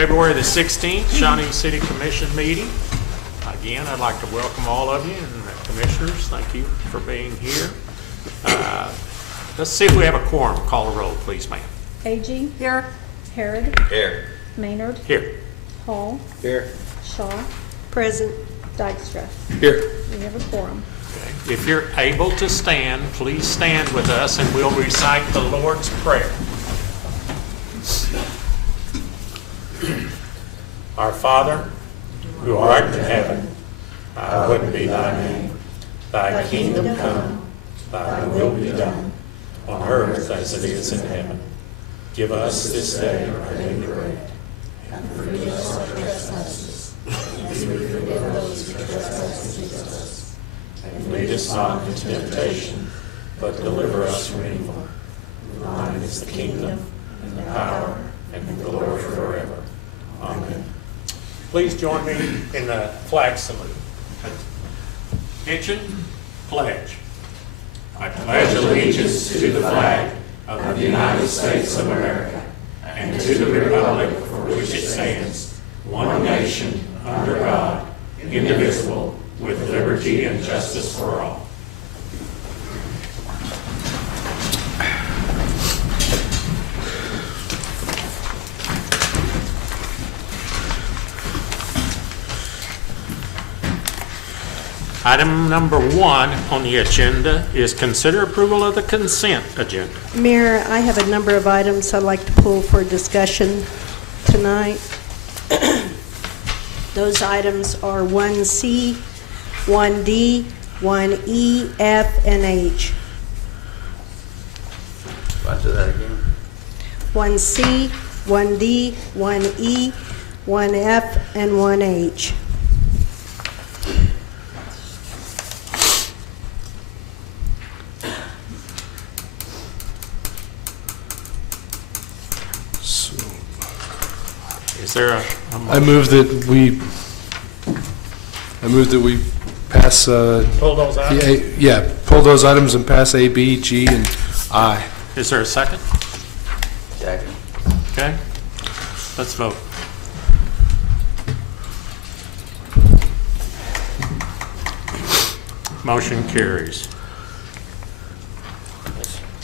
February the 16th, Shawnee City Commission meeting. Again, I'd like to welcome all of you and the commissioners. Thank you for being here. Let's see if we have a quorum. Call the roll, please, ma'am. Agee. Here. Harrod. Here. Maynard. Here. Hall. Here. Shaw. Present. Dykstra. Here. We have a quorum. Okay. If you're able to stand, please stand with us and we'll recite the Lord's Prayer. Our Father, who art in heaven, hallowed be thy name. Thy kingdom come, thy will be done, on earth as it is in heaven. Give us this day our daily bread, and forgive us our trespasses, as we forgive those who trespass against us. And lead us not into temptation, but deliver us from evil. For thine is the kingdom, and the power, and the glory forever. Amen. Please join me in the flag salute. Attention, pledge. I pledge allegiance to the flag of the United States of America and to the republic for which it stands, one nation, under God, indivisible, with liberty and justice for all. Item number 1 on the agenda is consider approval of the consent agenda. Mayor, I have a number of items I'd like to pull for discussion tonight. Those items are 1C, 1D, 1E, F, and H. Watch that again. 1C, 1D, 1E, 1F, and 1H. Is there a I move that we pass, pull those items? pull those items and pass A, B, G, and I. Is there a second? Second. Okay. Let's vote. Motion carries.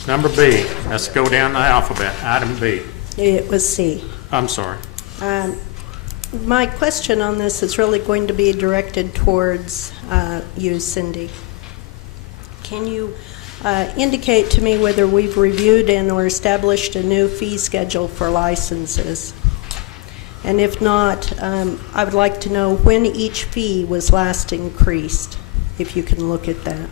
Number B. Let's go down the alphabet. Item B. It was C. I'm sorry. My question on this is really going to be directed towards you, Cindy. Can you indicate to me whether we've reviewed and or established a new fee schedule for licenses? And if not, I would like to know when each fee was last increased, if you can look at that.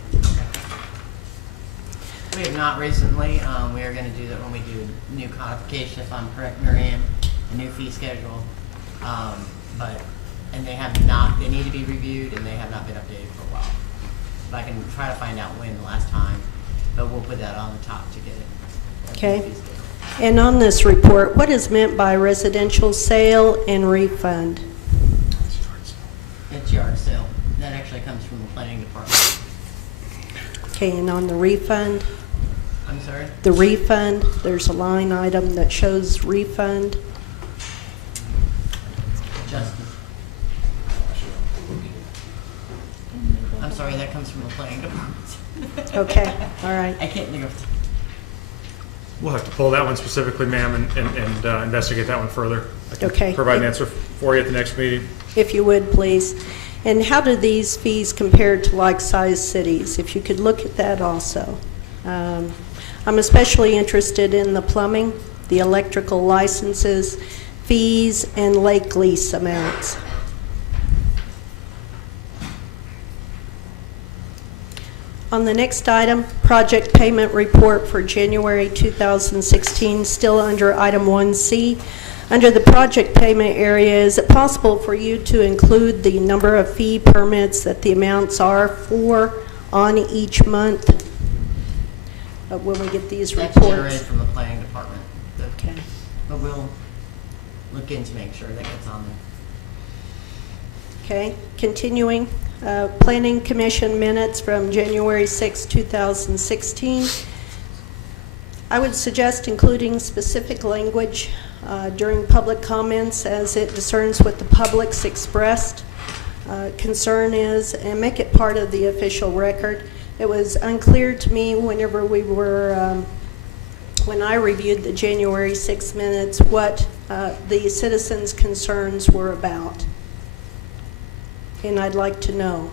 We have not recently. We are going to do that when we do new codification, if I'm correct, Marianne, a new fee schedule. And they have not, they need to be reviewed and they have not been updated for a while. But I can try to find out when the last time, but we'll put that on the top to get it. Okay. And on this report, what is meant by residential sale and refund? It's yard sale. That actually comes from the planning department. Okay, and on the refund? I'm sorry? The refund, there's a line item that shows refund. Justin. I'm sorry, that comes from the planning department. Okay, all right. I can't think of. We'll have to pull that one specifically, ma'am, and investigate that one further. I can Okay. provide an answer for you at the next meeting. If you would, please. And how do these fees compare to like-sized cities? If you could look at that also. I'm especially interested in the plumbing, the electrical licenses, fees, and lake lease amounts. On the next item, project payment report for January 2016, still under item 1C. Under the project payment area, is it possible for you to include the number of fee permits that the amounts are for on each month? When we get these That's reports? generated from the planning department. Okay. But we'll look into make sure that gets on there. Okay, continuing. Planning Commission minutes from January 6, 2016. I would suggest including specific language during public comments as it discerns what the public's expressed concern is, and make it part of the official record. It was unclear to me whenever we were, when I reviewed the January 6 minutes, what the citizens' concerns were about. And I'd like to know.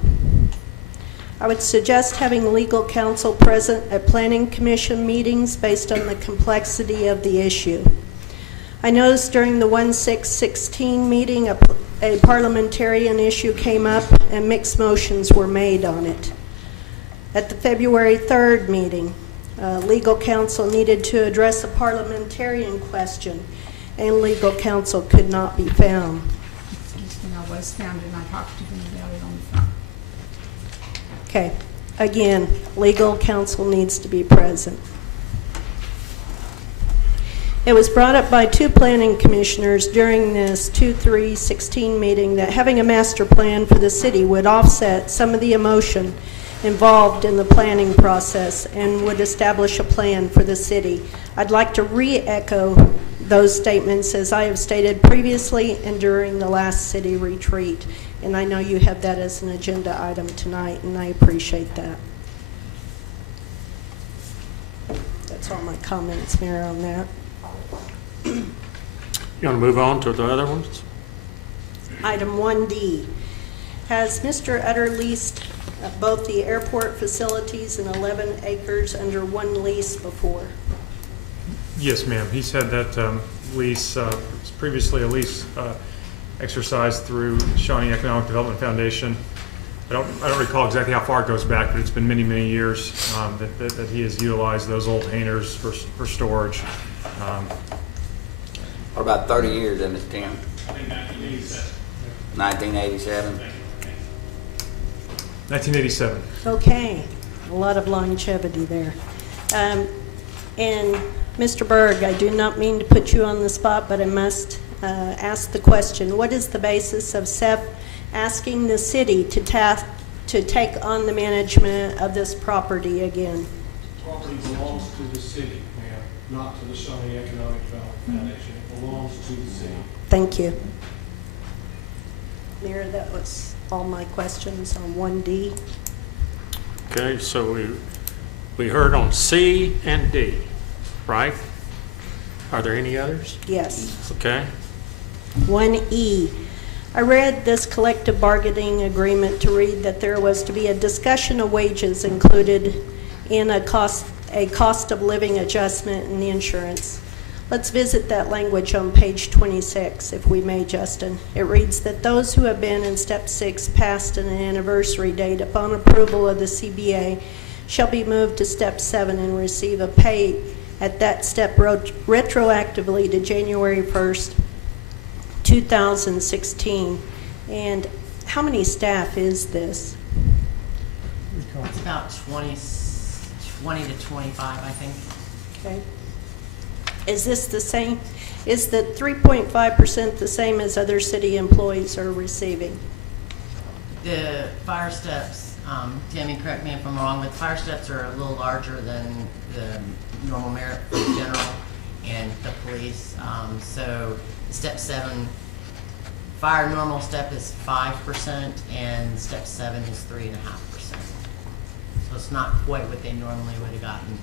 I would suggest having legal counsel present at planning commission meetings based on the complexity of the issue. I noticed during the 1/6/16 meeting a parliamentarian issue came up and mixed motions were made on it. At the February 3rd meeting, legal counsel needed to address a parliamentarian question, and legal counsel could not be found. I was found and I talked to him about it on the phone. Okay, again, legal counsel needs to be present. It was brought up by two planning commissioners during this 2/3/16 meeting that having a master plan for the city would offset some of the emotion involved in the planning process and would establish a plan for the city. I'd like to re-echo those statements as I have stated previously and during the last city retreat. And I know you have that as an agenda item tonight, and I appreciate that. That's all my comments, Mayor, on that. You want to move on to the other ones? Item 1D. Has Mr. Utter leased both the airport facilities and 11 acres under one lease before? Yes, ma'am. He's had that lease, it was previously a lease exercised through Shawnee Economic Development Foundation. I don't recall exactly how far it goes back, but it's been many, many years that he has utilized those old hangars for storage. For about 30 years, isn't it, Tim? I think 1987. 1987. Okay, a lot of longevity there. And Mr. Berg, I do not mean to put you on the spot, but I must ask the question. What is the basis of SEF asking the city to take on the management of this property again? Property belongs to the city, ma'am, not to the Shawnee Economic Development Foundation. It belongs to the city. Thank you. Mayor, that was all my questions on 1D. Okay, so we heard on C and D, right? Are there any others? Yes. Okay. 1E. I read this collective bargaining agreement to read that there was to be a discussion of wages included in a cost of living adjustment in the insurance. Let's visit that language on page 26, if we may, Justin. It reads that those who have been in step 6 past an anniversary date upon approval of the CBA shall be moved to step 7 and receive a pay at that step retroactively to January 1st, 2016. And how many staff is this? It's about 20 to 25, I think. Okay. Is this the same? Is the 3.5% the same as other city employees are receiving? The fire steps, Tammy, correct me if I'm wrong, but fire steps are a little larger than the normal merit for the general and the police. So step 7, fire normal step is 5% and step 7 is 3.5%. So it's not quite what they normally would have gotten,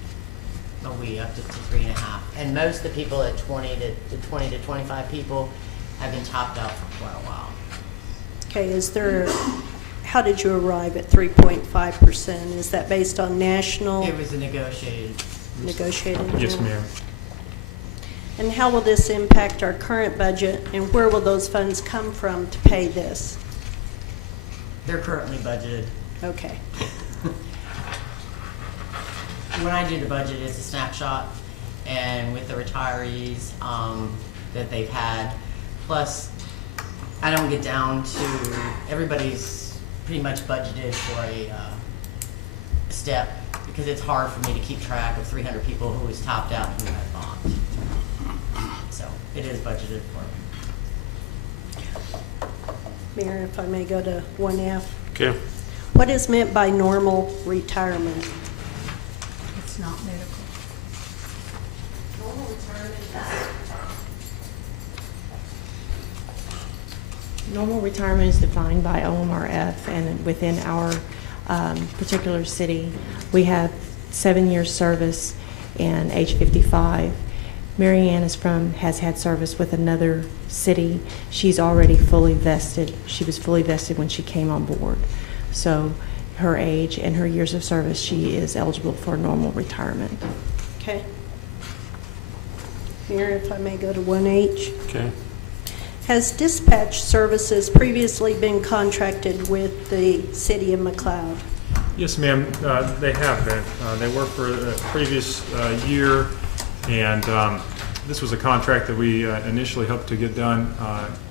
but we upped it to 3.5. And most of the people at 20 to 25 people have been topped out for quite a while. Okay, how did you arrive at 3.5%? Is that based on national? It was a negotiated. Yes, ma'am. And how will this impact our current budget, and where will those funds come from to pay this? They're currently budgeted. Okay. When I do the budget, it's a snapshot, and with the retirees that they've had, plus I don't get down to, everybody's pretty much budgeted for a step, because it's hard for me to keep track of 300 people who was topped out and who had bonds. So it is budgeted for. Mayor, if I may go to 1F. Okay. What is meant by normal retirement? It's not medical. Normal retirement Normal retirement is defined by OMRF, and within our particular city, we have 7 years service and age 55. Mary Ann has had service with another city. She's already fully vested. She was fully vested when she came on board. So her age and her years of service, she is eligible for normal retirement. Okay. Mayor, if I may go to 1H. Okay. Has dispatch services previously been contracted with the city of McLeod? Yes, ma'am, they have been. They were for a previous year, and this was a contract that we initially hoped to get done.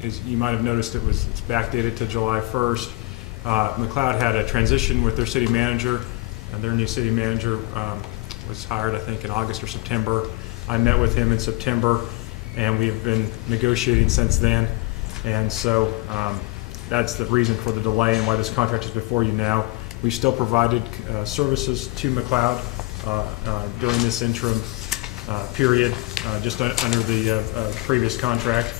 As you might have noticed, it's backdated to July 1st. McLeod had a transition with their city manager, and their new city manager was hired, I think, in August or September. I met with him in September, and we've been negotiating since then. And so that's the reason for the delay and why this contract is before you now. We still provided services to McLeod during this interim period, just under the previous contract.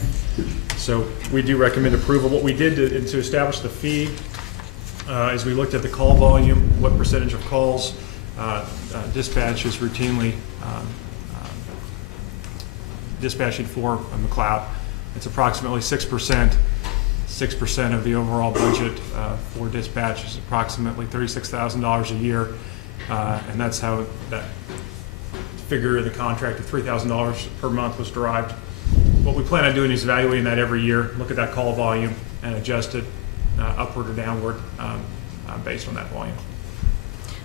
So we do recommend approval. What we did to establish the fee is we looked at the call volume, what percentage of calls dispatch is routinely dispatching for McLeod. It's approximately 6%. 6% of the overall budget for dispatch is approximately $36,000 a year, and that's how that figure of the contract of $3,000 per month was derived. What we plan on doing is evaluating that every year, look at that call volume, and adjust it upward or downward based on that volume.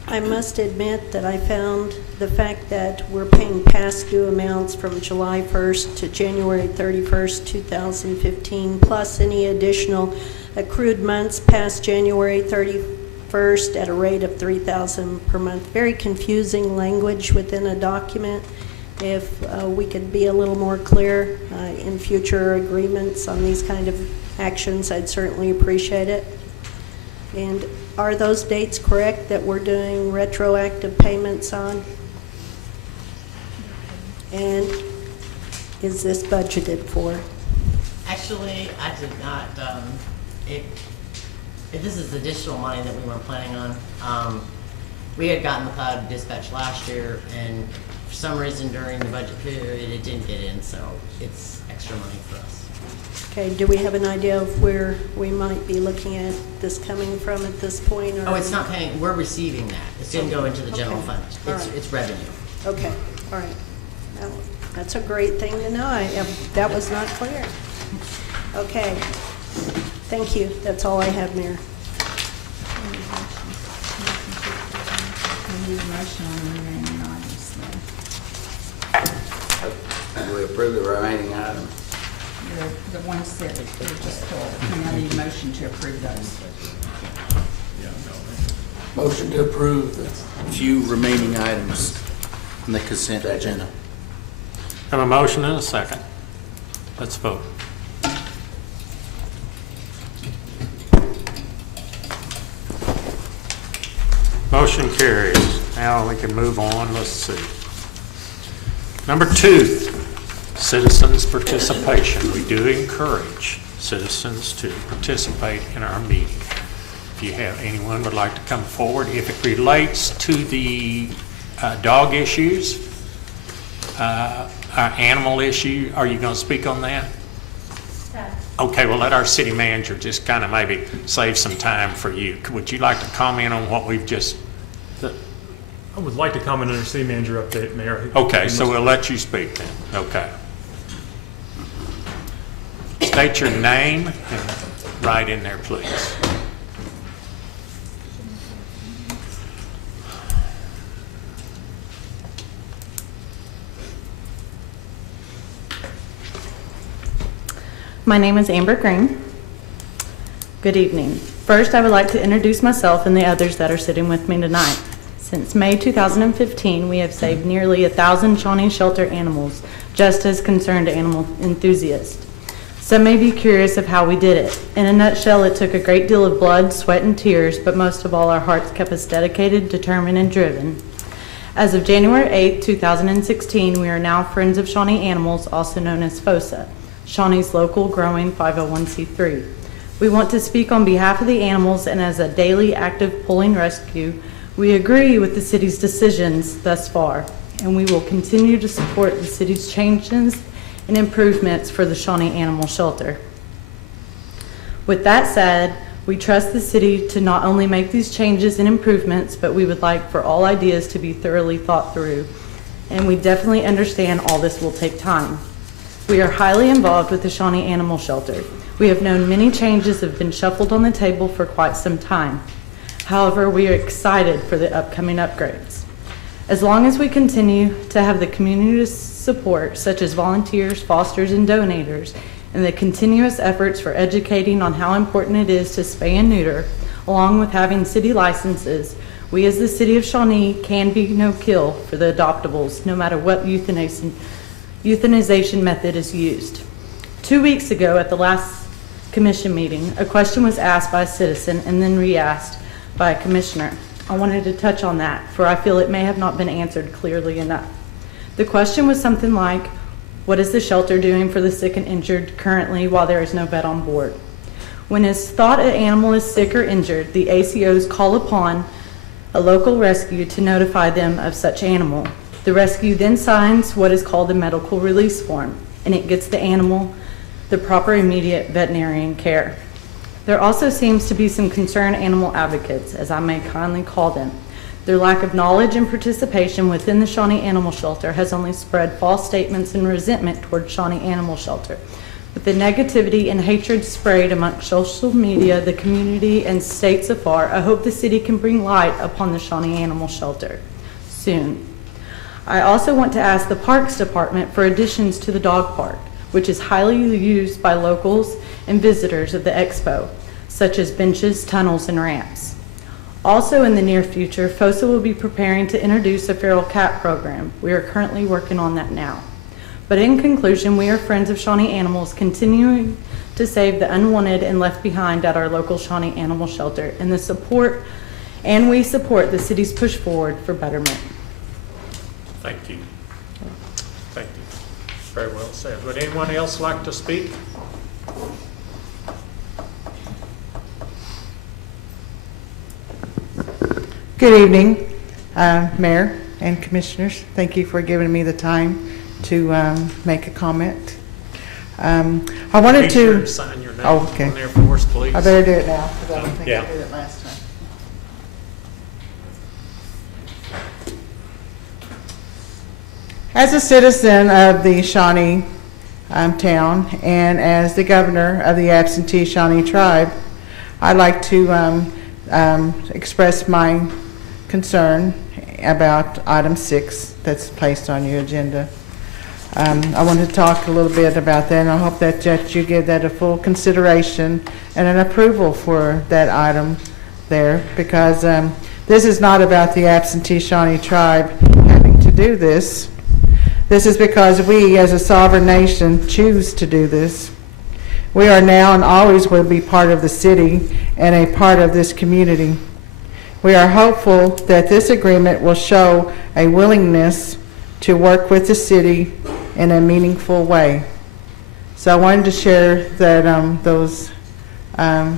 I must admit that I found the fact that we're paying past due amounts from July 1st to January 31st, 2015, plus any additional accrued months past January 31st at a rate of $3,000 per month. Very confusing language within a document. If we could be a little more clear in future agreements on these kind of actions, I'd certainly appreciate it. And are those dates correct that we're doing retroactive payments on? And is this budgeted for? Actually, I did not, this is additional money that we weren't planning on. We had gotten the cloud dispatch last year, and for some reason during the budget period, it didn't get in, so it's extra money for us. Okay, do we have an idea of where we might be looking at this coming from at this point? Or? Oh, it's not paying, we're receiving that. It didn't go into the general fund. It's revenue. Okay, all right. Well, that's a great thing to know. That was not clear. Okay, thank you. That's all I have, Mayor. We need a motion on the remaining items, though. And we approve the remaining items. The ones that were just pulled, and I need a motion to approve those. Motion to approve the few remaining items on the consent agenda. Have a motion and a second. Let's vote. Motion carries. Now we can move on. Let's see. Number 2. Citizens' participation. We do encourage citizens to participate in our meeting. If you have anyone would like to come forward, if it relates to the dog issues, our animal issue, are you going to speak on that? Okay, well, let our city manager just kind of maybe save some time for you. Would you like to comment on what we've just... I would like to comment on our city manager update, Mayor. Okay, so we'll let you speak then. Okay. State your name and write in there, please. My name is Amber Green. Good evening. First, I would like to introduce myself and the others that are sitting with me tonight. Since May 2015, we have saved nearly 1,000 Shawnee shelter animals, just as concerned animal enthusiasts. Some may be curious of how we did it. In a nutshell, it took a great deal of blood, sweat, and tears, but most of all, our hearts kept us dedicated, determined, and driven. As of January 8, 2016, we are now Friends of Shawnee Animals, also known as FOSA, Shawnee's local growing 501c3. We want to speak on behalf of the animals, and as a daily active pulling rescue, we agree with the city's decisions thus far, and we will continue to support the city's changes and improvements for the Shawnee Animal Shelter. With that said, we trust the city to not only make these changes and improvements, but we would like for all ideas to be thoroughly thought through, and we definitely understand all this will take time. We are highly involved with the Shawnee Animal Shelter. We have known many changes have been shuffled on the table for quite some time. However, we are excited for the upcoming upgrades. As long as we continue to have the community support, such as volunteers, fosters, and donators, and the continuous efforts for educating on how important it is to spay and neuter, along with having city licenses, we as the city of Shawnee can be no kill for the adoptables, no matter what euthanization method is used. 2 weeks ago at the last commission meeting, a question was asked by a citizen and then re-asked by a commissioner. I wanted to touch on that, for I feel it may have not been answered clearly enough. The question was something like, what is the shelter doing for the sick and injured currently while there is no vet on board? When it's thought an animal is sick or injured, the ACOs call upon a local rescue to notify them of such animal. The rescue then signs what is called a medical release form, and it gets the animal the proper immediate veterinarian care. There also seems to be some concerned animal advocates, as I may kindly call them. Their lack of knowledge and participation within the Shawnee Animal Shelter has only spread false statements and resentment toward Shawnee Animal Shelter. With the negativity and hatred sprayed amongst social media, the community, and states afar, I hope the city can bring light upon the Shawnee Animal Shelter soon. I also want to ask the Parks Department for additions to the dog park, which is highly used by locals and visitors of the expo, such as benches, tunnels, and ramps. Also in the near future, FOSA will be preparing to introduce a feral cat program. We are currently working on that now. But in conclusion, we are friends of Shawnee Animals, continuing to save the unwanted and left behind at our local Shawnee Animal Shelter, and we support the city's push forward for betterment. Thank you. Thank you. Very well said. Would anyone else like to speak? Good evening, Mayor and Commissioners. Thank you for giving me the time to make a comment. I wanted Be sure to sign your name okay. on there for us, please. I better do it now because I don't think Yeah. I did it last time. As a citizen of the Shawnee town and as the governor of the absentee Shawnee tribe, I'd like to express my concern about item 6 that's placed on your agenda. I want to talk a little bit about that, and I hope that you give that a full consideration and an approval for that item there, because this is not about the absentee Shawnee tribe having to do this. This is because we, as a sovereign nation, choose to do this. We are now and always will be part of the city and a part of this community. We are hopeful that this agreement will show a willingness to work with the city in a meaningful way. So I wanted to share that those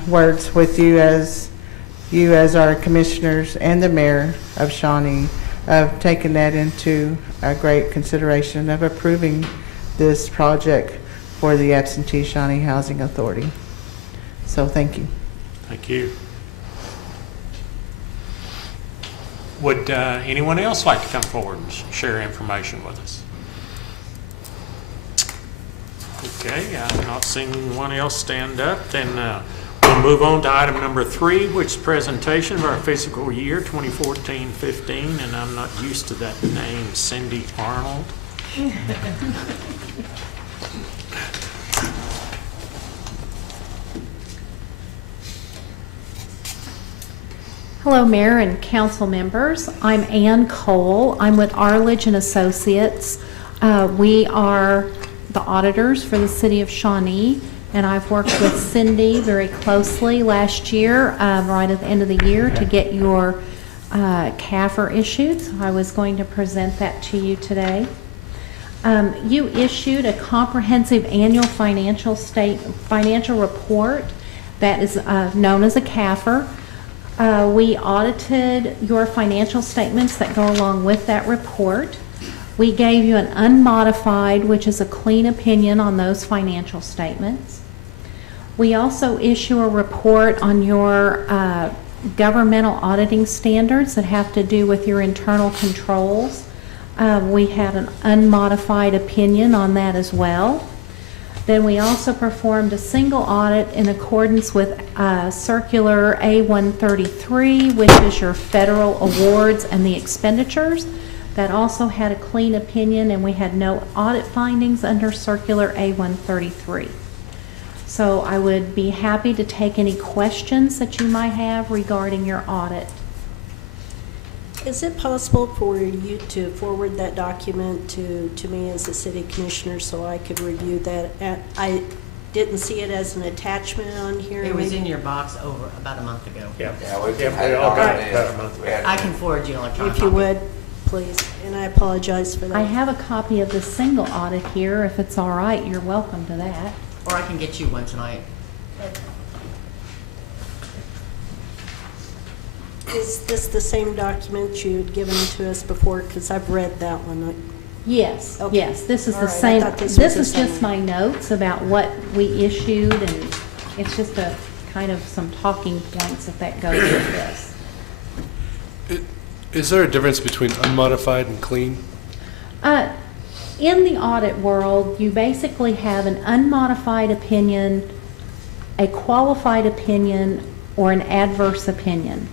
words with you as our commissioners and the mayor of Shawnee have taken that into a great consideration of approving this project for the absentee Shawnee Housing Authority. So thank you. Thank you. Would anyone else like to come forward and share information with us? Okay, I'm not seeing anyone else stand up. Then we'll move on to item number 3, which is presentation of our fiscal year 2014-15, and I'm not used to that name, Cindy Arnold. Hello, Mayor and council members. I'm Ann Cole. I'm with Arledge and Associates. We are the auditors for the city of Shawnee, and I've worked with Cindy very closely last year, right at the end of the year, to get your CAFR issued. So I was going to present that to you today. You issued a comprehensive annual financial report that is known as a CAFR. We audited your financial statements that go along with that report. We gave you an unmodified, which is a clean opinion on those financial statements. We also issue a report on your governmental auditing standards that have to do with your internal controls. We had an unmodified opinion on that as well. Then we also performed a single audit in accordance with Circular A-133, which is your federal awards and the expenditures. That also had a clean opinion, and we had no audit findings under Circular A-133. So I would be happy to take any questions that you might have regarding your audit. Is it possible for you to forward that document to me as a city commissioner so I could review that? I didn't see it as an attachment on here. It was in your box over about a month ago. Yeah, Yeah, we all got it about a month ago. I can forward you an electronic If you copy. would, please, and I apologize for that. I have a copy of the single audit here. If it's all right, you're welcome to that. Or I can get you one tonight. Is this the same document you had given to us before? Because I've read that one. Yes, Okay. yes, this is All the right, I same. thought this This was is the just same. my notes about what we issued, and it's just a kind of some talking points that goes with this. Is there a difference between unmodified and clean? In the audit world, you basically have an unmodified opinion, a qualified opinion, or an adverse opinion.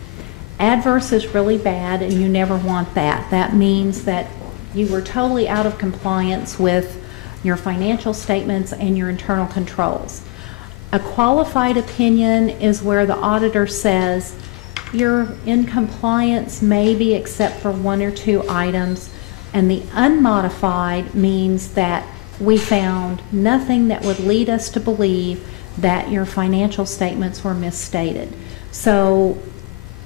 Adverse is really bad, and you never want that. That means that you were totally out of compliance with your financial statements and your internal controls. A qualified opinion is where the auditor says you're in compliance maybe except for one or two items, and the unmodified means that we found nothing that would lead us to believe that your financial statements were misstated. So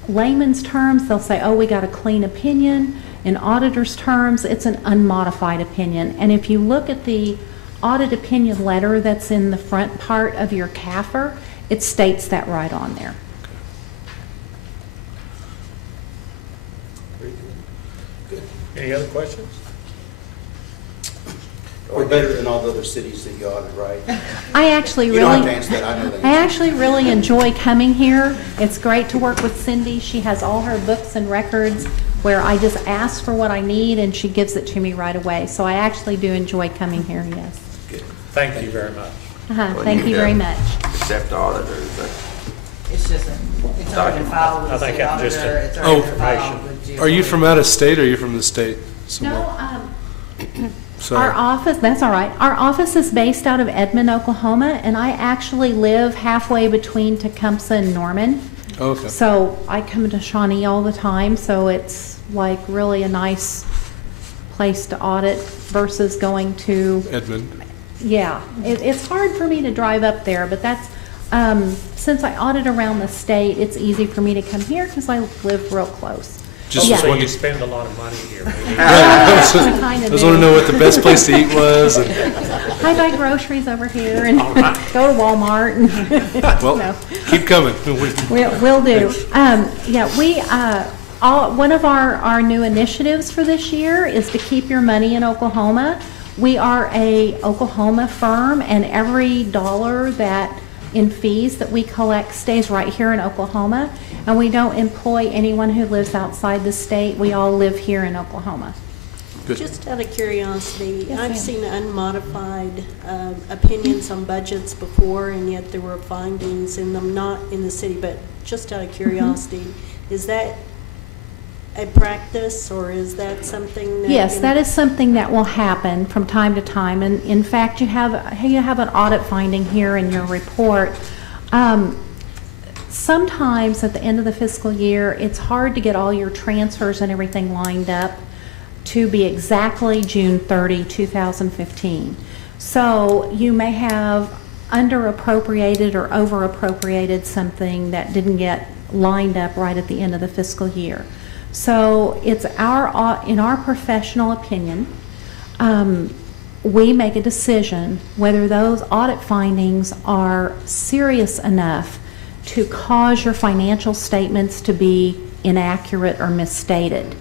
layman's terms, they'll say, oh, we got a clean opinion. In auditor's terms, it's an unmodified opinion. And if you look at the audit opinion letter that's in the front part of your CAFR, it states that right on there. Any other questions? We're better than all the other cities that you audit, right? I actually You don't have really, to answer that, I know that. I actually really enjoy coming here. It's great to work with Cindy. She has all her books and records where I just ask for what I need and she gives it to me right away. So I actually do enjoy coming here, yes. Thank you very much. Thank you very much. Accept auditors, but It's just it's already been filed with I the think state I'm just auditor. a- It's already been information. filed with Are you GSA. from out of state or are you from the state somewhere? No, our Sorry. office, that's all right. Our office is based out of Edmond, Oklahoma, and I actually live halfway between Tecumseh and Norman. Okay. So I come to Shawnee all the time, so it's like really a nice place to audit versus going to, Edmond. yeah. It's hard for me to drive up there, but that's, since I audit around the state, it's easy for me to come here because I live real close. Just Yeah. So wanted- you spend a lot of money here. I just kinda want to know what the best place to eat was. And, I buy groceries over here and go to Walmart and, well, no. keep coming. We'll do. Yeah, one of our new initiatives for this year is to keep your money in Oklahoma. We are a Oklahoma firm, and every dollar that in fees that we collect stays right here in Oklahoma, and we don't employ anyone who lives outside the state. We all live here in Oklahoma. Good. Just out of curiosity, Yes, I've ma'am. seen unmodified opinions on budgets before, and yet there were findings in them, not in the city, but just out of curiosity, is that a practice, or is that something that? Yes, that is something that will happen from time to time, and in fact, you have an audit finding here in your report. Sometimes at the end of the fiscal year, it's hard to get all your transfers and everything lined up to be exactly June 30, 2015. So you may have under-appropriated or over-appropriated something that didn't get lined up right at the end of the fiscal year. So it's in our professional opinion, we make a decision whether those audit findings are serious enough to cause your financial statements to be inaccurate or misstated.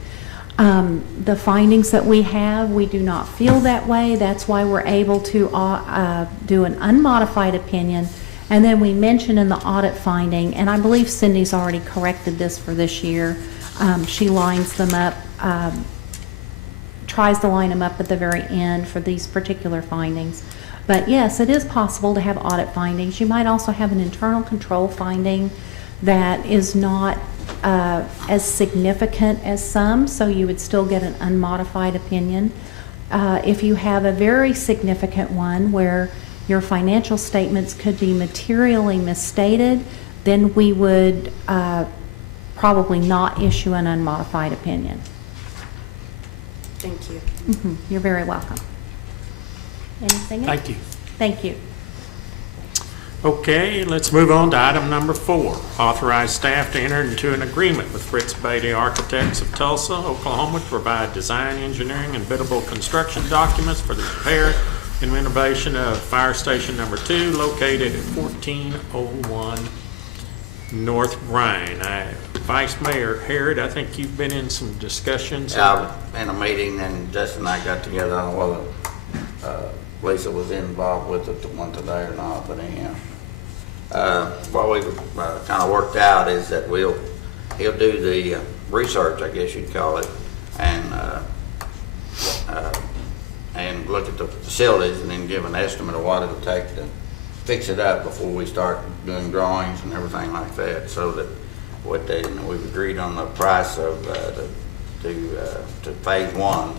The findings that we have, we do not feel that way. That's why we're able to do an unmodified opinion. And then we mention in the audit finding, and I believe Cindy's already corrected this for this year, she lines them up, tries to line them up at the very end for these particular findings. But yes, it is possible to have audit findings. You might also have an internal control finding that is not as significant as some, so you would still get an unmodified opinion. If you have a very significant one where your financial statements could be materially misstated, then we would probably not issue an unmodified opinion. Thank you. You're very welcome. Anything else? Thank you. Thank you. Okay, let's move on to item number 4. Authorize staff to enter into an agreement with Fritz Bailey Architects of Tulsa, Oklahoma to provide design, engineering, and biddable construction documents for the repair and renovation of Fire Station Number 2 located at 1401 North Bryan. Vice Mayor Harrod, I think you've been in some discussions. I was in a meeting and Justin and I got together. I don't know whether Lisa was involved with it, the one today or not, but anyhow. What we've kind of worked out is that he'll do the research, I guess you'd call it, and look at the facilities and then give an estimate of what it'll take to fix it up before we start doing drawings and everything like that. So that we've agreed on the price of to phase 1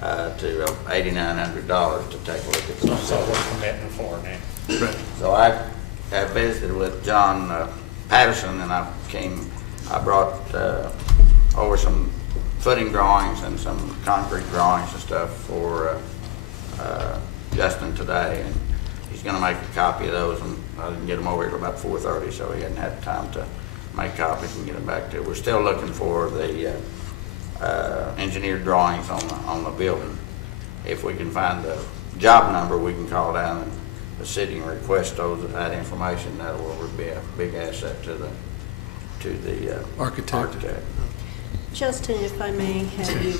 to $8,900 to take a look at the That's what we're committing for now. Right. So I visited with John Patterson, and I brought over some footing drawings and some concrete drawings and stuff for Justin today, and he's going to make a copy of those, and I didn't get them over here till about 4:30, so he hadn't had time to make copies and get them back to you. We're still looking for the engineered drawings on the building. If we can find the job number, we can call down and the city and request that information. That will be a big asset to the architect. Justin, if I may have you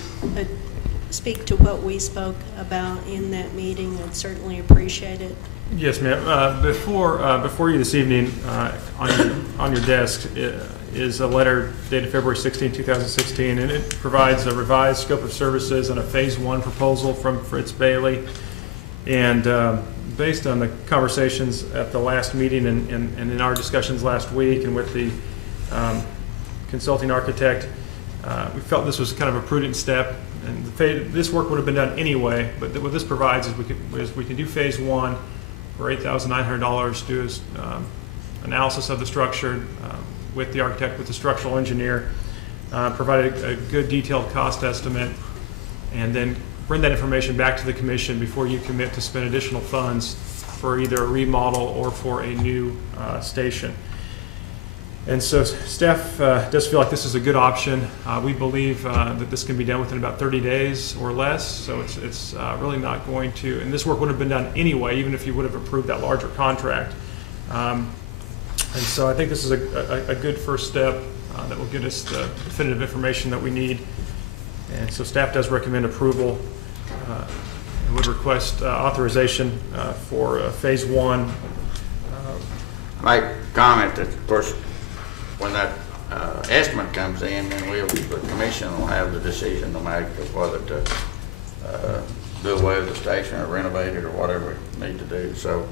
speak to what we spoke about in that meeting, I'd certainly appreciate it. Yes, ma'am. Before you this evening, on your desk is a letter dated February 16, 2016, and it provides a revised scope of services and a phase 1 proposal from Fritz Bailey. And based on the conversations at the last meeting and in our discussions last week and with the consulting architect, we felt this was kind of a prudent step. And this work would have been done anyway, but what this provides is we can do phase 1 for $8,900, do analysis of the structure with the architect, with the structural engineer, provide a good detailed cost estimate, and then bring that information back to the commission before you commit to spend additional funds for either a remodel or for a new station. And so staff does feel like this is a good option. We believe that this can be done within about 30 days or less, so it's really not going to, and this work would have been done anyway, even if you would have approved that larger contract. And so I think this is a good first step that will get us the definitive information that we need. And so staff does recommend approval and would request authorization for phase 1. I might comment that, of course, when that estimate comes in, then the commission will have the decision to make of whether to do away with the station or renovate it or whatever we need to do. So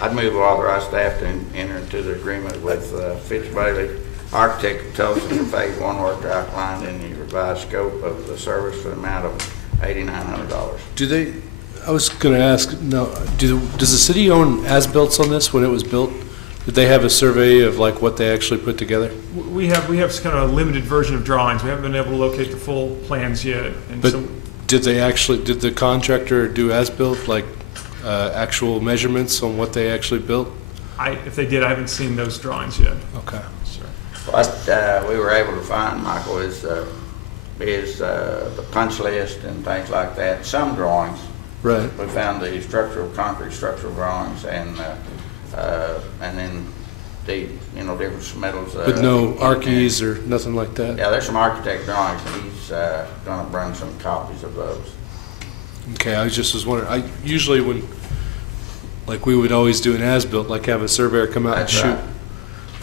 I'd move to authorize staff to enter into the agreement with Fitz Bailey Architect of Tulsa for phase 1 work outlined in the revised scope of the service for the amount of $8,900. I was going to ask, now, does the city own as-built on this when it was built? Did they have a survey of like what they actually put together? We have kind of a limited version of drawings. We haven't been able to locate the full plans yet. And but so, did the contractor do as-built, like actual measurements on what they actually built? if they did, I haven't seen those drawings yet. Okay. Sure. What we were able to find, Michael, is the punch list and things like that. Some drawings. Right. We found the concrete structural drawings, and then deep, you know, different metals. But no in archies or nothing like that? Yeah, there's some architect drawings, and he's gonna bring some copies of those. Okay, I just was wondering, I usually when, like we would always do an as-built, like have a surveyor come out and That's shoot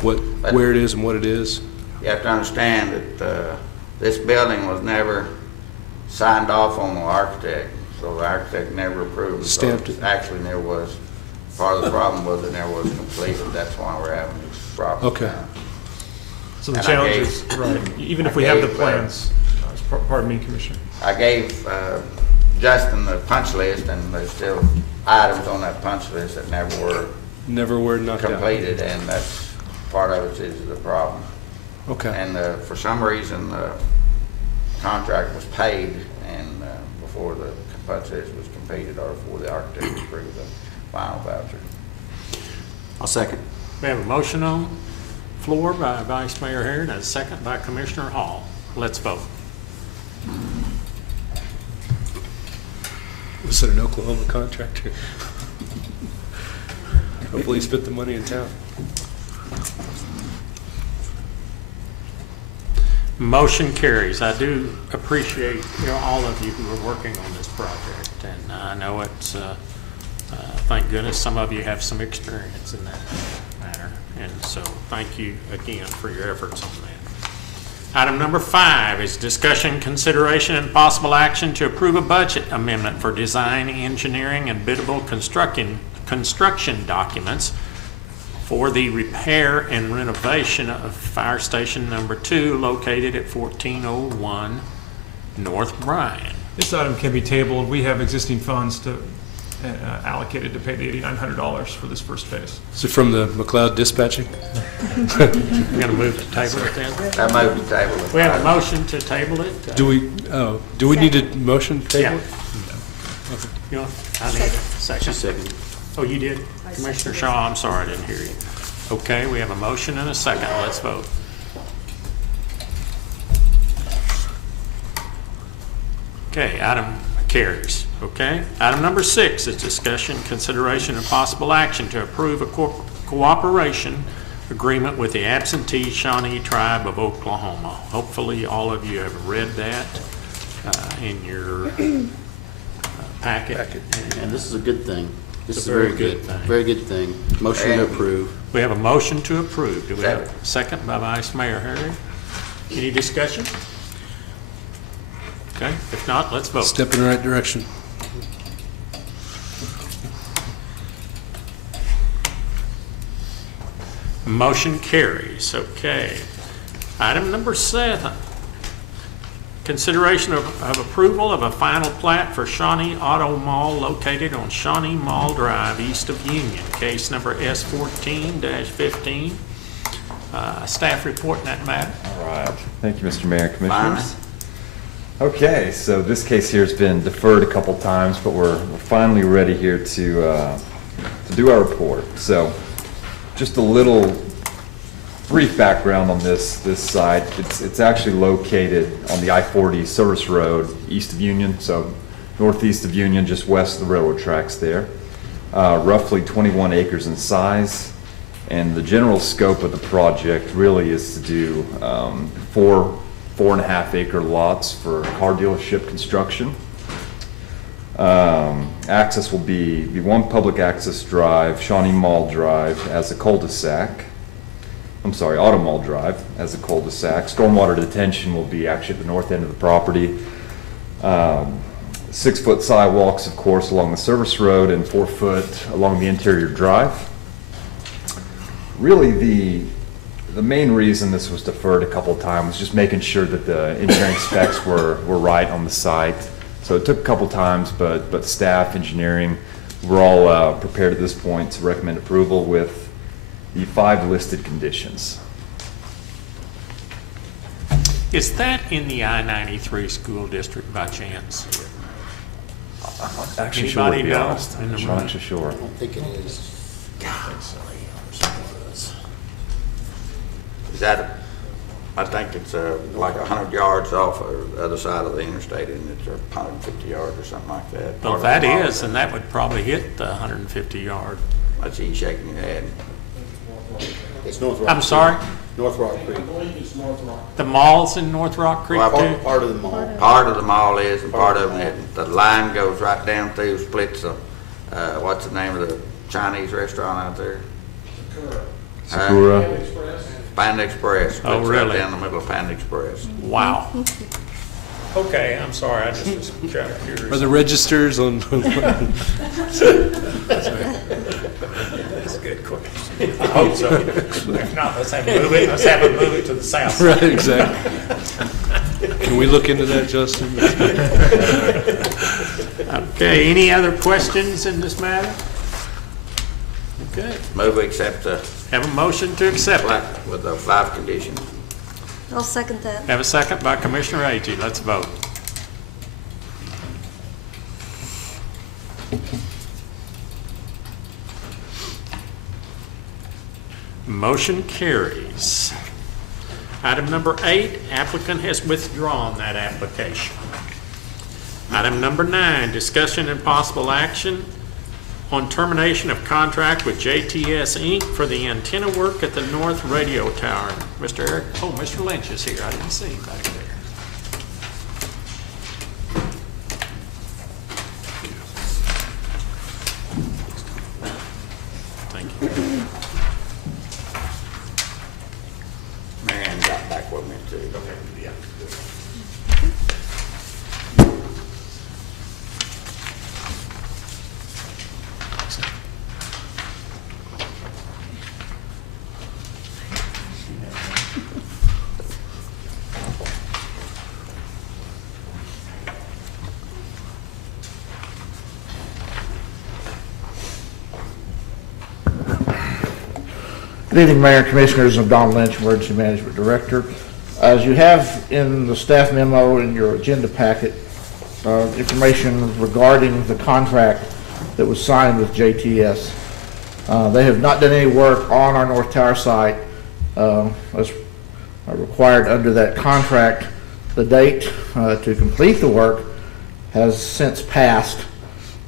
right. where it is and what it is. You have to understand that this building was never signed off on the architect, so the architect never approved. So Stamped it. actually, there was, part of the problem was it never was completed. That's why we're having this problem. Okay. So the And I challenge gave- is, right, even if I we have the gave, plans, pardon me, Commissioner. I gave Justin the punch list, and there's still items on that punch list that Never were knocked out. completed, and that's part of it is the problem. Okay. And for some reason, the contract was paid and before the punch list was completed or before the architect approved the final voucher. I'll second. We have a motion on the floor by Vice Mayor Harrod and a second by Commissioner Hall. Let's vote. Was it an Oklahoma contractor? Hopefully he spent the money in town. Motion carries. I do appreciate all of you who are working on this project, and I know it's, thank goodness, some of you have some experience in that matter, and so thank you again for your efforts on that. Item number 5 is discussion, consideration, and possible action to approve a budget amendment for design, engineering, and biddable construction documents for the repair and renovation of Fire Station Number 2 located at 1401 North Bryan. This item can be tabled. We have existing funds to allocated to pay the $8,900 for this first phase. Is it from the McLeod dispatching? We're going to move to table it then? I moved the table. We have a motion to table it. Do we need a motion to table it? You know, I need a second. Second. Oh, you did? Commissioner Shaw, I'm sorry, I didn't hear you. Okay, we have a motion and a second. Let's vote. Okay, item carries. Okay. Item number 6 is discussion, consideration, and possible action to approve a cooperation agreement with the absentee Shawnee Tribe of Oklahoma. Hopefully, all of you have read that in your packet. And this is a good thing. This It's is a very good thing. Very good thing. Motion to approve. We have a motion to approve. Do we have a second by Vice Mayor Harrod? Any discussion? Okay, if not, let's vote. Step in the right direction. Motion carries. Okay. Item number 7. Consideration of approval of a final plat for Shawnee Auto Mall located on Shawnee Mall Drive, east of Union. Case number S14-15. Staff report in that matter. All right. Thank you, Mr. Mayor and Commissioners. Okay, so this case here has been deferred a couple times, but we're finally ready here to do our report. So, just a little brief background on this site. It's actually located on the I-40 service road east of Union, so northeast of Union, just west of the railroad tracks there. Roughly 21 acres in size, and the general scope of the project really is to do 4.5 acre lots for car dealership construction. Access will be one public access drive, Shawnee Mall Drive as a cul-de-sac. I'm sorry, Auto Mall Drive as a cul-de-sac. Stormwater detention will be actually at the north end of the property. 6-foot sidewalks, of course, along the service road and 4 foot along the interior drive. Really, the main reason this was deferred a couple of times was just making sure that the engineering specs were right on the site. So it took a couple times, but staff, engineering, we're all prepared at this point to recommend approval with the 5 listed conditions. Is that in the I-93 school district by chance? Actually, sure, to Anybody be know? honest. In the I'm room? not so sure. I don't think it is. Is that, I think it's like 100 yards off the other side of the interstate, and it's 150 yards or something like that. Well, if that is, then that would probably hit the 150 yard. I see you shaking your head. It's North Rock. I'm sorry? North Rock I Creek. believe it's North Rock. The mall's in North Rock Creek Well, too? Part of the mall. Part of the mall is, and part of it, the line goes right down through, splits the, what's the name of the Chinese restaurant out there? Sakura. Express. Panda Express. Oh, Splits really? Right down the middle of Panda Express. Wow. Okay, I'm sorry, I just was kind of curious. Are the registers on? That's a good question. I hope so. If not, let's have them move it to the south side. Right, exactly. Can we look into that, Justin? Okay, any other questions in this matter? Okay, Move we accept the have a motion to accept it. plat with the 5 conditions. I'll second that. Have a second by Commissioner Agee. Let's vote. Motion carries. Item number 8, applicant has withdrawn that application. Item number 9, discussion and possible action on termination of contract with JTS Inc. for the antenna work at the North Radio Tower. Mr. Lynch is here. I didn't see him back there. Thank you. Man, got back with me too. Yeah. Good evening, Mayor and Commissioners. I'm Don Lynch, Emergency Management Director. As you have in the staff memo in your agenda packet, information regarding the contract that was signed with JTS. They have not done any work on our North Tower site as required under that contract. The date to complete the work has since passed,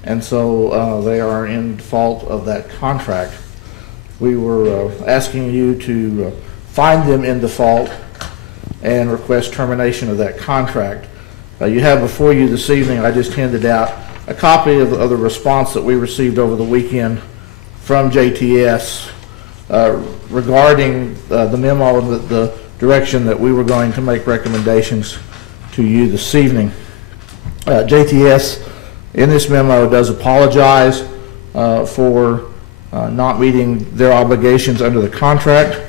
and so they are in default of that contract. We were asking you to find them in default and request termination of that contract. You have before you this evening, I just handed out a copy of the response that we received over the weekend from JTS regarding the memo and the direction that we were going to make recommendations to you this evening. JTS in this memo does apologize for not meeting their obligations under the contract.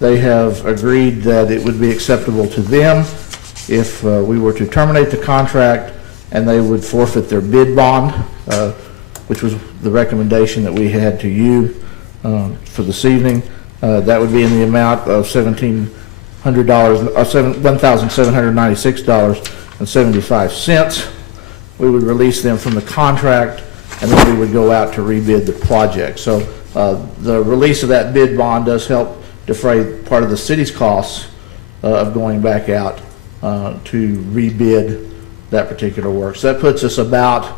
They have agreed that it would be acceptable to them if we were to terminate the contract, and they would forfeit their bid bond, which was the recommendation that we had to you for this evening. That would be in the amount of $1,796.75. We would release them from the contract, and then we would go out to rebid the project. So the release of that bid bond does help defray part of the city's costs of going back out to rebid that particular work. So that puts us about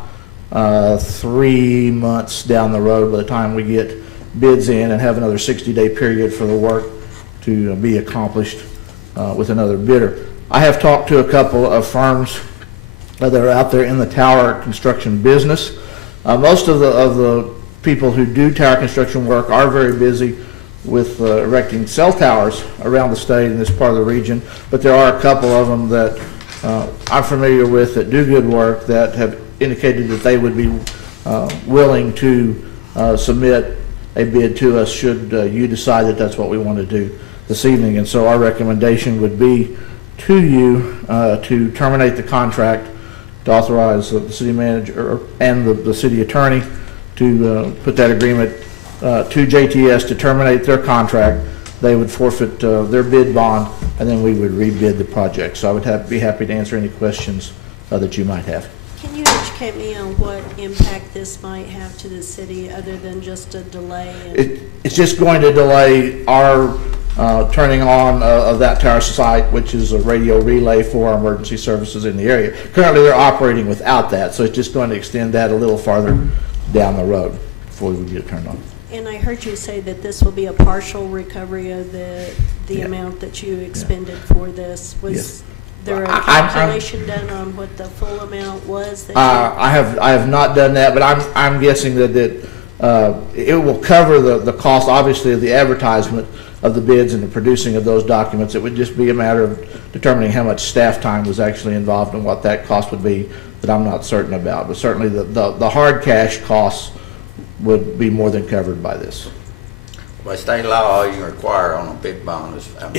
3 months down the road by the time we get bids in and have another 60-day period for the work to be accomplished with another bidder. I have talked to a couple of firms that are out there in the tower construction business. Most of the people who do tower construction work are very busy with erecting cell towers around the state in this part of the region, but there are a couple of them that I'm familiar with that do good work that have indicated that they would be willing to submit a bid to us should you decide that that's what we want to do this evening. And so our recommendation would be to you to terminate the contract, to authorize the city manager and the city attorney to put that agreement to JTS to terminate their contract. They would forfeit their bid bond, and then we would rebid the project. So I would be happy to answer any questions that you might have. Can you educate me on what impact this might have to the city other than just a delay? It's just going to delay our turning on of that tower site, which is a radio relay for our emergency services in the area. Currently, they're operating without that, so it's just going to extend that a little farther down the road before we would get it turned on. And I heard you say that this will be a partial recovery of the Yeah. amount that you expended for this. Yes. Was there a I'm- calculation done on what the full amount was that you? I have not done that, but I'm guessing that it will cover the cost, obviously, of the advertisement of the bids and the producing of those documents. It would just be a matter of determining how much staff time was actually involved and what that cost would be that I'm not certain about. But certainly the hard cash costs would be more than covered by this. By state law, all you require on a bid bond is 5%.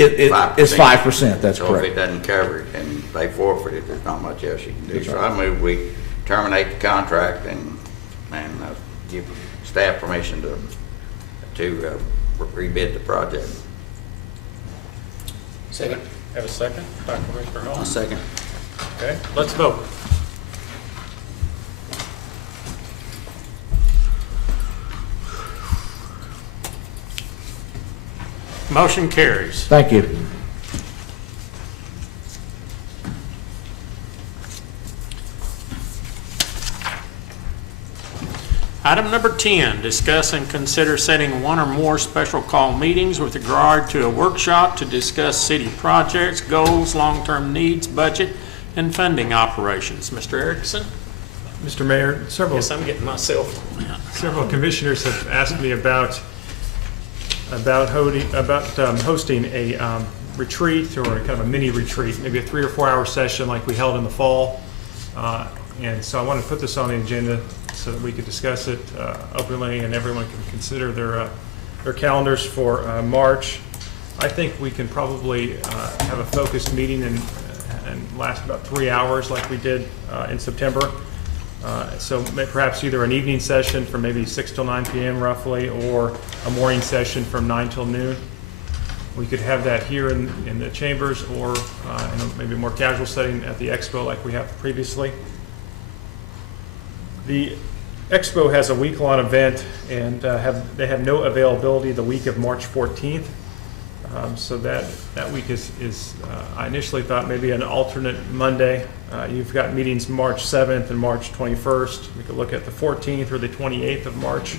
It's 5%, that's So correct. if it doesn't cover it, and they forfeit it, there's not much else you can do. That's So right. I move we terminate the contract and give staff permission to rebid the project. Second. Have a second by Commissioner Hall. A second. Okay, let's vote. Motion carries. Thank you. Item number 10, discuss and consider setting one or more special call meetings with regard to a workshop to discuss city projects, goals, long-term needs, budget, and funding operations. Mr. Erickson? Mr. Mayor, Yes, I'm getting myself. several commissioners have asked me about hosting a retreat or kind of a mini retreat, maybe a 3 or 4 hour session like we held in the fall. And so I wanted to put this on the agenda so that we could discuss it openly and everyone can consider their calendars for March. I think we can probably have a focused meeting and last about 3 hours like we did in September. So perhaps either an evening session from maybe 6 till 9 p.m. roughly, or a morning session from 9 till noon. We could have that here in the chambers, or in a maybe more casual setting at the expo like we have previously. The expo has a week-long event, and they have no availability the week of March 14th. So that week is I initially thought maybe an alternate Monday. You've got meetings March 7th and March 21st. We could look at the 14th or the 28th of March.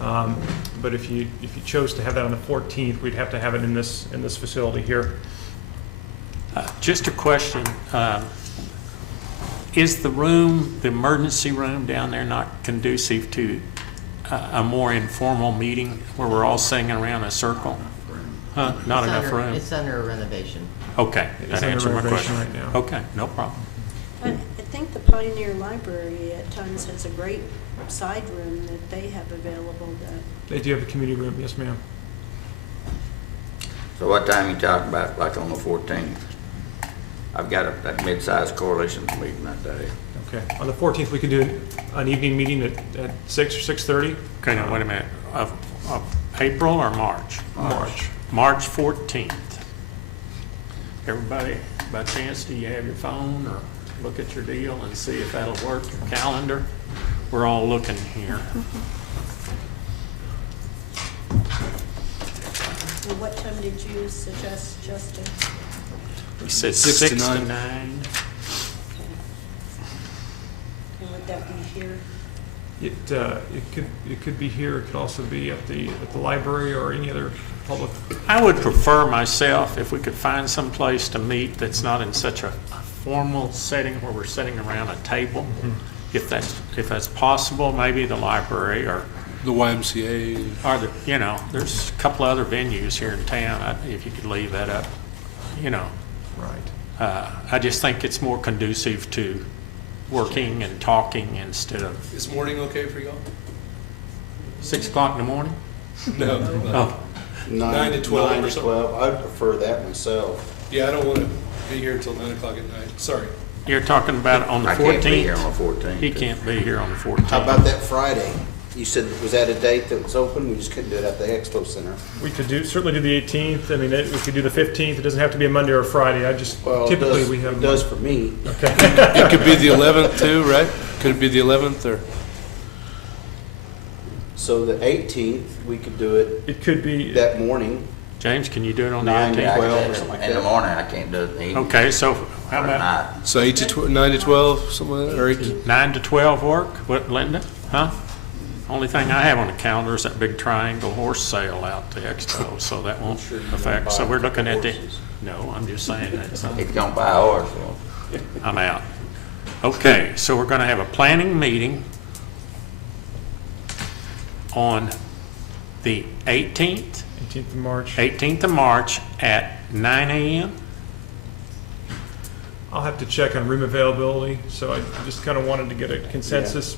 But if you chose to have that on the 14th, we'd have to have it in this facility here. Just a question. Is the room, the emergency room down there, not conducive to a more informal meeting where we're all sitting around a circle? Huh? Not enough room? It's under renovation. Okay, It's that under answered my renovation question. right now. Okay, no problem. I think the Pioneer Library at times has a great side room that they have available that. They do have a community room, yes ma'am. So what time you talking about, like on the 14th? I've got that mid-sized coalition meeting that day. Okay, on the 14th, we could do an evening meeting at 6 or 6:30? Okay, now wait a minute. Of April or March? March 14th. Everybody, by chance, do you have your phone or look at your deal and see if that'll work, your calendar? We're all looking here. And what time did you suggest, Justin? We said 6 to 6 to 9. 9. And would that be here? It could be here, it could also be at the library or any other public. I would prefer myself if we could find some place to meet that's not in such a formal setting where we're sitting around a table. If that's possible, maybe the library or The YMCA. or there's a couple other venues here in town. If you could leave that up, Right. I just think it's more conducive to working and talking instead of Is morning okay for y'all? 6 o'clock in the morning. No. Oh, 9 to 12 9 or to something. 12. I'd prefer that myself. Yeah, I don't want to be here until 9 o'clock at night. Sorry. you're talking about on the I 14th. can't be here on the 14th. He can't be here on the 14th. How about that Friday? You said, was that a date that was open? We just couldn't do it at the Expo Center. We could certainly do the 18th. I mean, we could do the 15th. It doesn't have to be a Monday or a Friday. Well, typically we have. it does for me. Okay. It could be the 11th too, right? Could it be the 11th or? So the 18th, we could do it It could be. that morning. James, can you do it on the 9 to 18th? 12 or In something like the that. morning, I can't do it in the evening. Okay, so how Or about night. So 9 to 12, something like that, or 8 to, 9 to 12 work? What, Linda? Huh? Only thing I have on the calendar is that big triangle horse sale out the expo, so that won't affect. So we're looking at the, no, I'm just saying that. He's gonna buy a horse. I'm out. Okay, so we're going to have a planning meeting on the 18th 18th of March. 18th of March at 9 a.m. I'll have to check on room availability, so I just kind of wanted to get a consensus.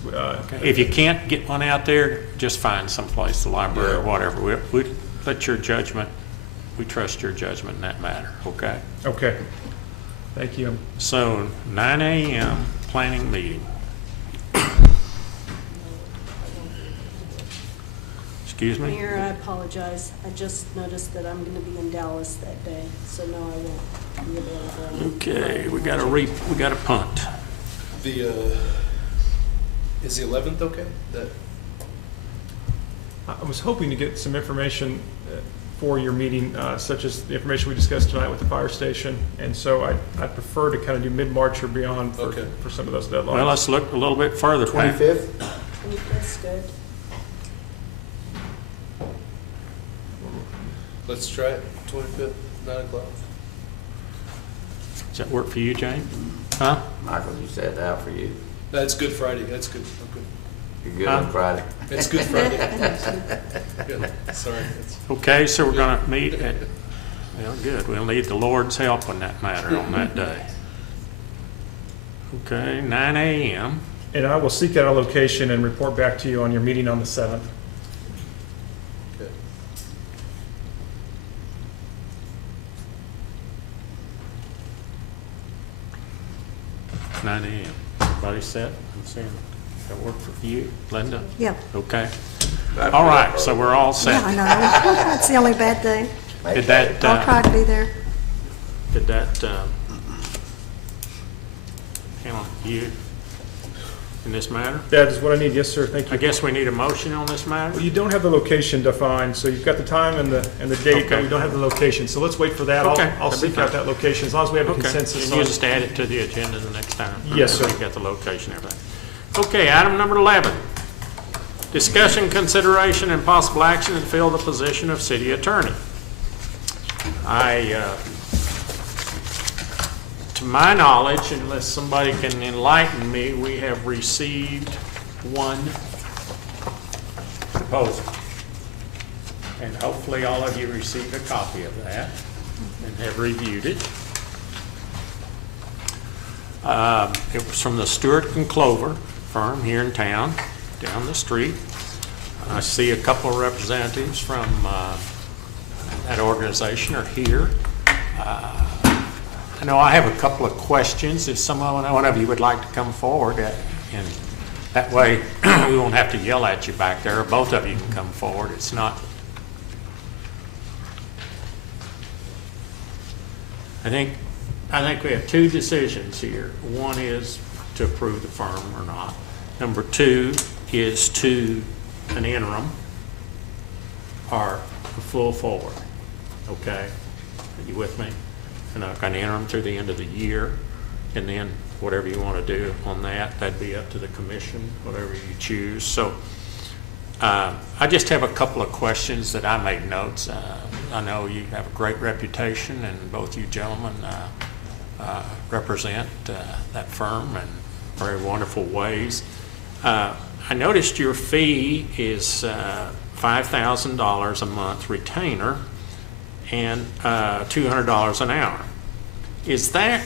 If you can't get one out there, just find someplace, the library or whatever. We let your judgment, we trust your judgment in that matter, okay? Okay. Thank you. So 9 a.m. planning meeting. Excuse me? Mayor, I apologize. I just noticed that I'm going to be in Dallas that day, so no, I won't be available. Okay, we got a punt. The, is the 11th okay? I was hoping to get some information for your meeting, such as the information we discussed tonight with the fire station, and so I prefer to kind of do mid-March or beyond for some of those deadlines. Well, let's look a little bit further. 25th? 25th's good. Let's try it, 25th, 9 o'clock. Does that work for you, Jane? Huh? Michael, you said that for you. That's Good Friday, that's good, I'm good. You're good on Friday? It's Good Friday. Good. Sorry. Okay, so we're going to meet at, well, good. We'll need the Lord's help on that matter on that day. Okay, 9 a.m. And I will seek out a location and report back to you on your meeting on the 7th. Okay. Nine a.m. Everybody set? I'm saying, that work for you, Linda? Yeah. Okay. All right, so we're all set. Yeah, I know. That's the only bad thing. Did that, I'll try to be there. did that, handle you in this matter? That is what I need. Yes, sir. Thank you. I guess we need a motion on this matter? Well, you don't have the location defined, so you've got the time and the date, but Okay. we don't have the location. So let's wait for that. Okay, I'll that'd be seek out fine. that location as long as we have a Okay, consensus and on you it. just add it to the agenda the next time? Yes, sir. We got the location, everything. Okay, item number 11. Discussion, consideration, and possible action to fill the position of city attorney. To my knowledge, unless somebody can enlighten me, we have received one proposal. And hopefully all of you received a copy of that and have reviewed it. It was from the Stewart and Clover firm here in town, down the street. I see a couple of representatives from that organization are here. I know I have a couple of questions. If one of you would like to come forward, and that way we won't have to yell at you back there. Both of you can come forward. It's not. I think we have two decisions here. One is to approve the firm or not. Number two is to an interim or a full forward. Okay? Are you with me? An interim through the end of the year, and then whatever you want to do on that, that'd be up to the commission, whatever you choose. So I just have a couple of questions that I made notes. I know you have a great reputation, and both you gentlemen represent that firm in very wonderful ways. I noticed your fee is $5,000 a month retainer and $200 an hour. Is there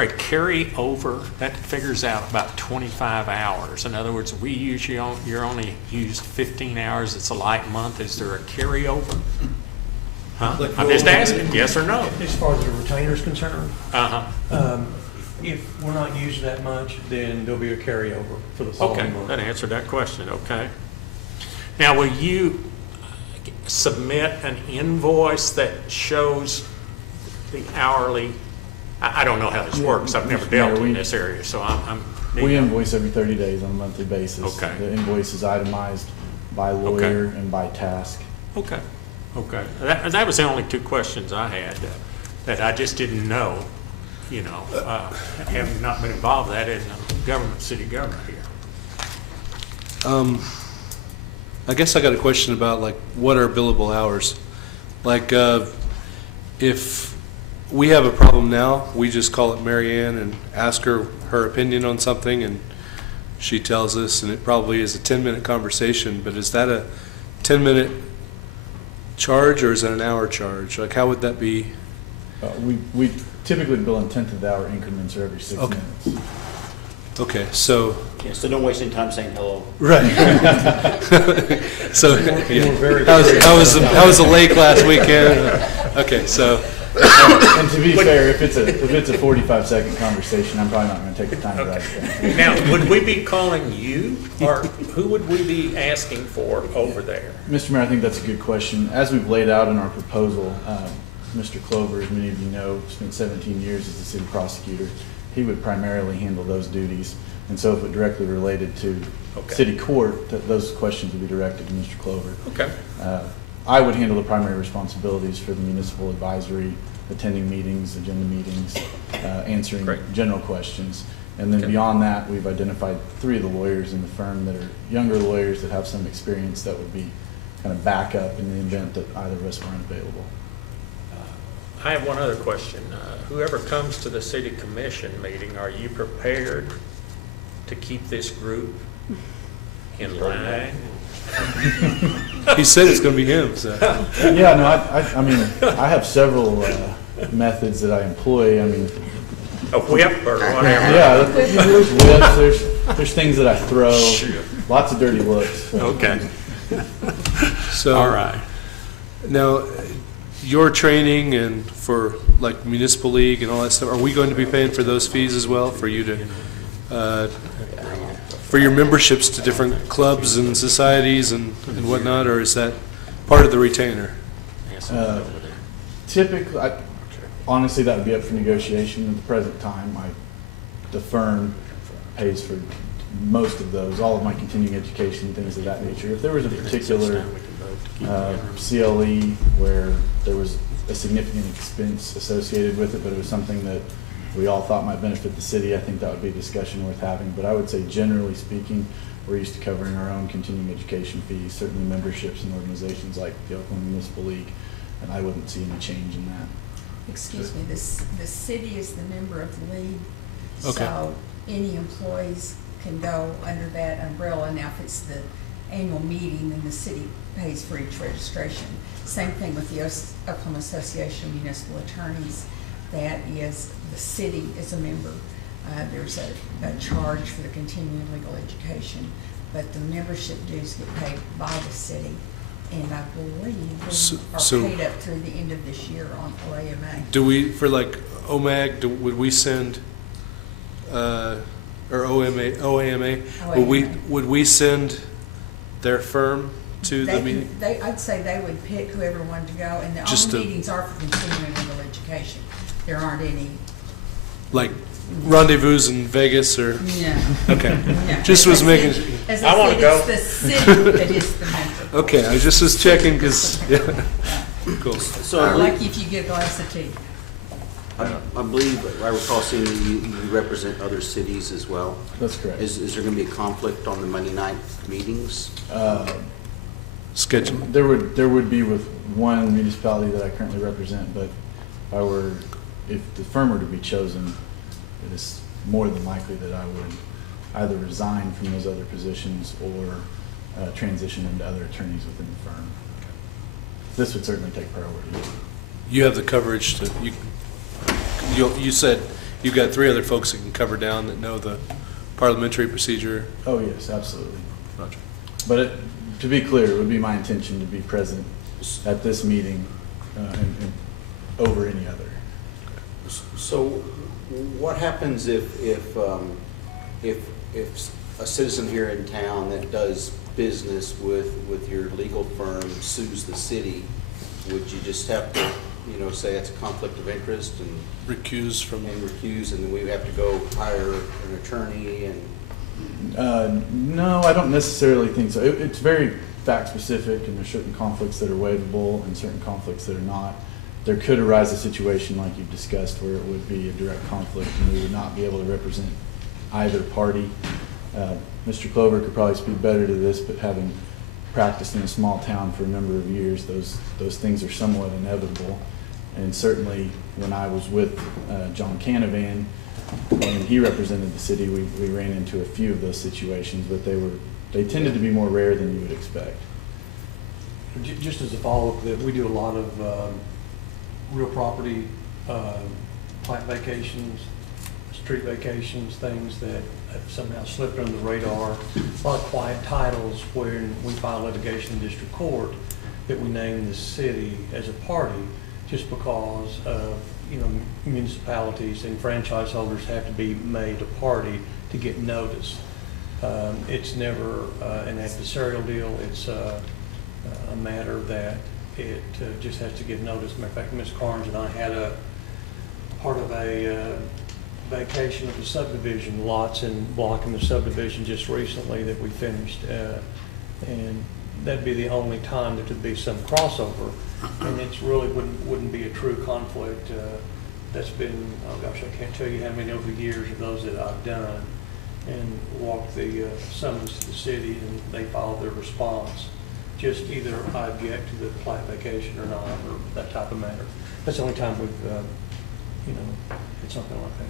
a carryover? That figures out about 25 hours. In other words, you're only used 15 hours. It's a light month. Is there a carryover? Huh? I'm just asking, yes or no? As far as the retainer is concerned, Uh-huh. if we're not using that much, then there'll be a carryover for the following Okay, month. that answered that question, okay. Now, will you submit an invoice that shows the hourly, I don't know how this works, I've never dealt in this area, so I'm. We invoice every 30 days on a monthly basis. Okay. The invoice is itemized by lawyer and by task. Okay, okay. That was the only two questions I had, that I just didn't know, having not been involved in that in government, city government here. I guess I got a question about like what are billable hours? Like if we have a problem now, we just call it Mary Ann and ask her her opinion on something, and she tells us, and it probably is a 10-minute conversation, but is that a 10-minute charge or is that an hour charge? Like how would that be? We typically bill in 10th of the hour increments or every 6 minutes. Okay, so. Yeah, so don't waste any time saying hello. Right. So, yeah. I was late last weekend. Okay, so. And to be fair, if it's a 45-second conversation, I'm probably not going to take the time to write it down. Now, would we be calling you, or who would we be asking for over there? Mr. Mayor, I think that's a good question. As we've laid out in our proposal, Mr. Clover, as many of you know, spent 17 years as a city prosecutor. He would primarily handle those duties. And so if it directly related to city court, those questions would be directed to Mr. Clover. Okay. I would handle the primary responsibilities for the municipal advisory, attending meetings, agenda meetings, answering general questions. And then beyond that, we've identified 3 of the lawyers in the firm that are younger lawyers that have some experience that would be kind of backup in the event that either of us were unavailable. I have one other question. Whoever comes to the city commission meeting, are you prepared to keep this group in line? He said it's going to be him. So. Yeah, no, I mean, I have several methods that I employ. I mean, a whip or whatever. Yeah, there's whips. There's things that I throw. Lots of dirty looks. So. Okay. So, all right. Now, your training and for like municipal league and all that stuff, are we going to be paying for those fees as well for you to, for your memberships to different clubs and societies and whatnot, or is that part of the retainer? Typically, honestly, that would be up for negotiation. At the present time, the firm pays for most of those, all of my continuing education, things of that nature. If there was a particular CLE where there was a significant expense associated with it, but it was something that we all thought might benefit the city, I think that would be a discussion worth having. But I would say, generally speaking, we're used to covering our own continuing education fees, certainly memberships in organizations like the Oklahoma Municipal League, and I wouldn't see any change in that. Excuse me, the city is the member of the league, Okay. so any employees can go under that umbrella. Now, if it's the annual meeting, then the city pays for each registration. Same thing with the Oklahoma Association of Municipal Attorneys. That is, the city is a member. There's a charge for the continuing legal education, but the membership dues get paid by the city, and I believe are paid up through the end of this year on OAMA. Do we, for like OMAG, would we send, or OAMA, would we send their firm to the meeting? I'd say they would pick whoever wanted to go, and the only meetings are for continuing legal education. There aren't any. Like rendezvous in Vegas or? Yeah. Okay. Yeah. Just was making. As I want to go. It's the city that is the member. Okay, I just was checking because, yeah. Cool. So I'm lucky if you get a glass of tea. I believe, I recall seeing that you represent other cities as well. That's correct. Is there going to be a conflict on the Monday night meetings? Schedule. There would be with one municipality that I currently represent, but if the firm were to be chosen, it is more than likely that I would either resign from those other positions or transition into other attorneys within the firm. This would certainly take priority. You have the coverage to, you said you've got 3 other folks that can cover down that know the parliamentary procedure. Oh, yes, absolutely. Roger. But to be clear, it would be my intention to be present at this meeting and over any other. So what happens if a citizen here in town that does business with your legal firm sues the city? Would you just have to, say it's a conflict of interest and recuse, and then we have to go hire an attorney and? No, I don't necessarily think so. It's very fact specific, and there's certain conflicts that are waivable and certain conflicts that are not. There could arise a situation like you've discussed where it would be a direct conflict and we would not be able to represent either party. Mr. Clover could probably speak better to this, but having practiced in a small town for a number of years, those things are somewhat inevitable. And certainly when I was with John Canavan, when he represented the city, we ran into a few of those situations, but they tended to be more rare than you would expect. Just as a follow-up, that we do a lot of real property, plant vacations, street vacations, things that have somehow slipped under the radar. A lot of quiet titles when we file litigation in district court that we name the city as a party, just because of, municipalities and franchise holders have to be made a party to get notice. It's never an adversarial deal. It's a matter that it just has to give notice. Matter of fact, Ms. Carnes and I had a part of a vacation of the subdivision lots and blocking the subdivision just recently that we finished. And that'd be the only time that there'd be some crossover. And it's really wouldn't be a true conflict. That's been, oh gosh, I can't tell you how many over the years of those that I've done and walked the summons to the city, and they followed their response. Just either I object to the plat vacation or not, or that type of matter. That's the only time we've, it's something like that.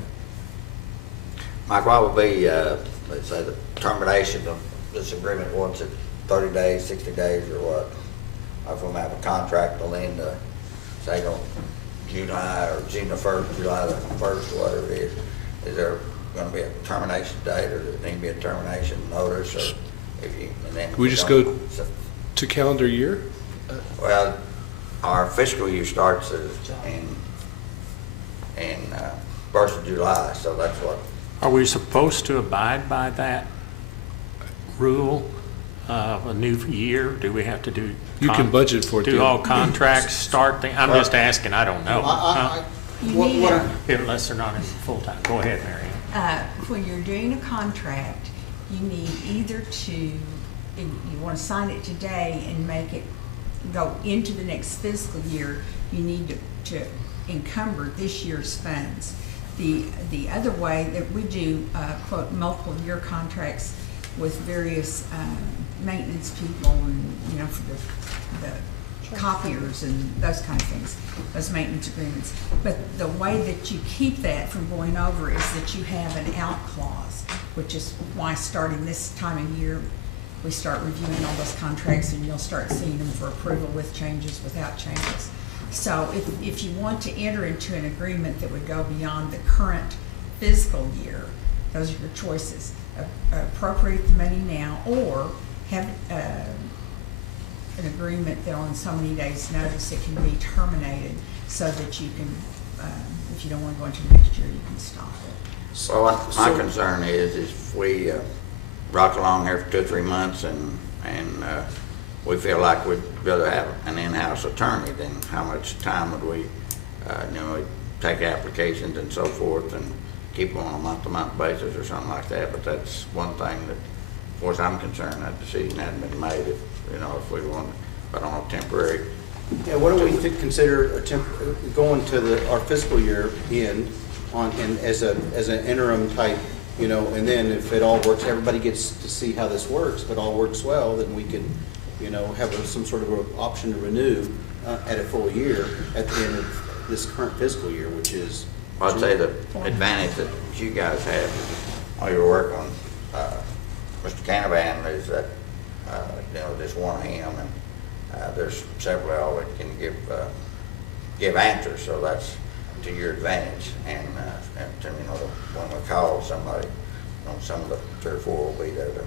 Mike, what would be, let's say, the termination of this agreement once it's 30 days, 60 days, or what? If we have a contract will end, say, on July or June the 1st, July the 1st, or whatever it is there going to be a termination date, or does it need to be a termination notice? Or if you, and then We just go to calendar year? Well, our fiscal year starts in 1st of July, so that's what. Are we supposed to abide by that rule? A new year? Do we have to do? You can budget for it. Do all contracts start? I'm just asking. I don't know. Unless they're not in full time. Go ahead, Mary Ann. When you're doing a contract, you need either to, you want to sign it today and make it go into the next fiscal year, you need to encumber this year's funds. The other way that we do, quote, multiple year contracts with various maintenance people and, for the copiers and those kind of things, those maintenance agreements. But the way that you keep that from going over is that you have an out clause, which is why starting this time of year, we start reviewing all those contracts, and you'll start seeing them for approval with changes, without changes. So if you want to enter into an agreement that would go beyond the current fiscal year, those are your choices. Appropriate the money now, or have an agreement that on so many days' notice it can be terminated, so that you can, if you don't want to go into next year, you can stop it. Well, what my concern is if we rock along here for 2 or 3 months and we feel like we'd rather have an in-house attorney, then how much time would we, take applications and so forth and keep them on a month-to-month basis or something like that? But that's one thing that, as far as I'm concerned, that decision hadn't been made. If we want, but on a temporary. Yeah, what do we consider going to our fiscal year end as an interim type, and then if it all works, everybody gets to see how this works. If it all works well, then we can, have some sort of an option to renew at a full year at the end of this current fiscal year, which is. I'd say the advantage that you guys have while you're working on Mr. Canavan is that there's one of him, and there's several that can give answers, so that's to your advantage. And when we call somebody, some of the 3 or 4 will be there to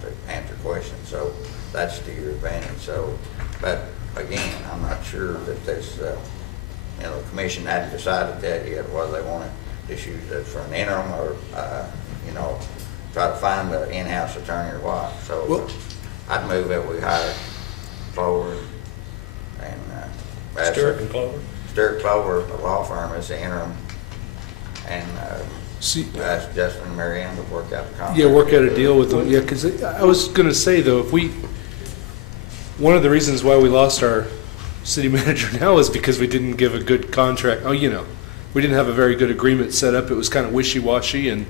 to answer questions, so that's to your advantage. So, but again, I'm not sure that this the commission hadn't decided that yet, whether they want to just use it for an interim or try to find an in-house attorney or what. So I'd move that we hire Clover and Stewart and Clover. Stewart Clover, the law firm, as the interim, and ask Justin and Mary Ann to work out the contract. Yeah, work out a deal with them. Yeah, because I was going to say, though, one of the reasons why we lost our city manager now is because we didn't give a good contract. We didn't have a very good agreement set up. It was kind of wishy-washy, and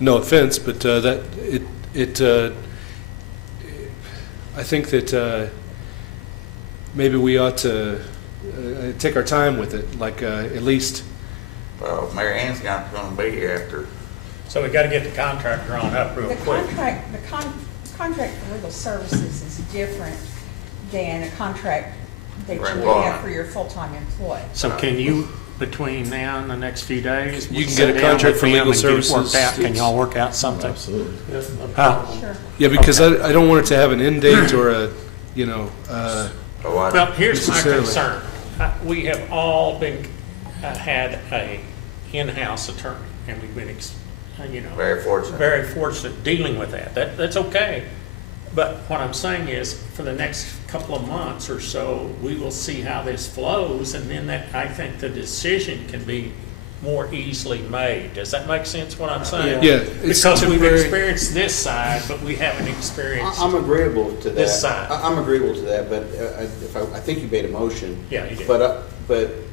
no offense, but I think that maybe we ought to take our time with it, like at least. Well, Mary Ann's not gonna be here after. So we gotta get the contract drawn up real The quick. contract for legal services is different than a contract that you For would employment. have for your full-time employee. So can you, between now and the next few days? You can sit get a down contract with for them legal and get it worked services. out? Can y'all work out something? Absolutely. Huh? Sure. Yeah, because I don't want it to have an end date or a, you know, Well, here's my necessarily. concern. We have all been, had a in-house attorney, and we've been, Very fortunate. very fortunate dealing with that. That's okay. But what I'm saying is, for the next couple of months or so, we will see how this flows, and then I think the decision can be more easily made. Does that make sense, what I'm saying? Yeah, it's Because we've temporary. experienced this side, but we haven't experienced I'm agreeable to that. this side. I'm agreeable to that, but I think you made a motion. Yeah, you did. But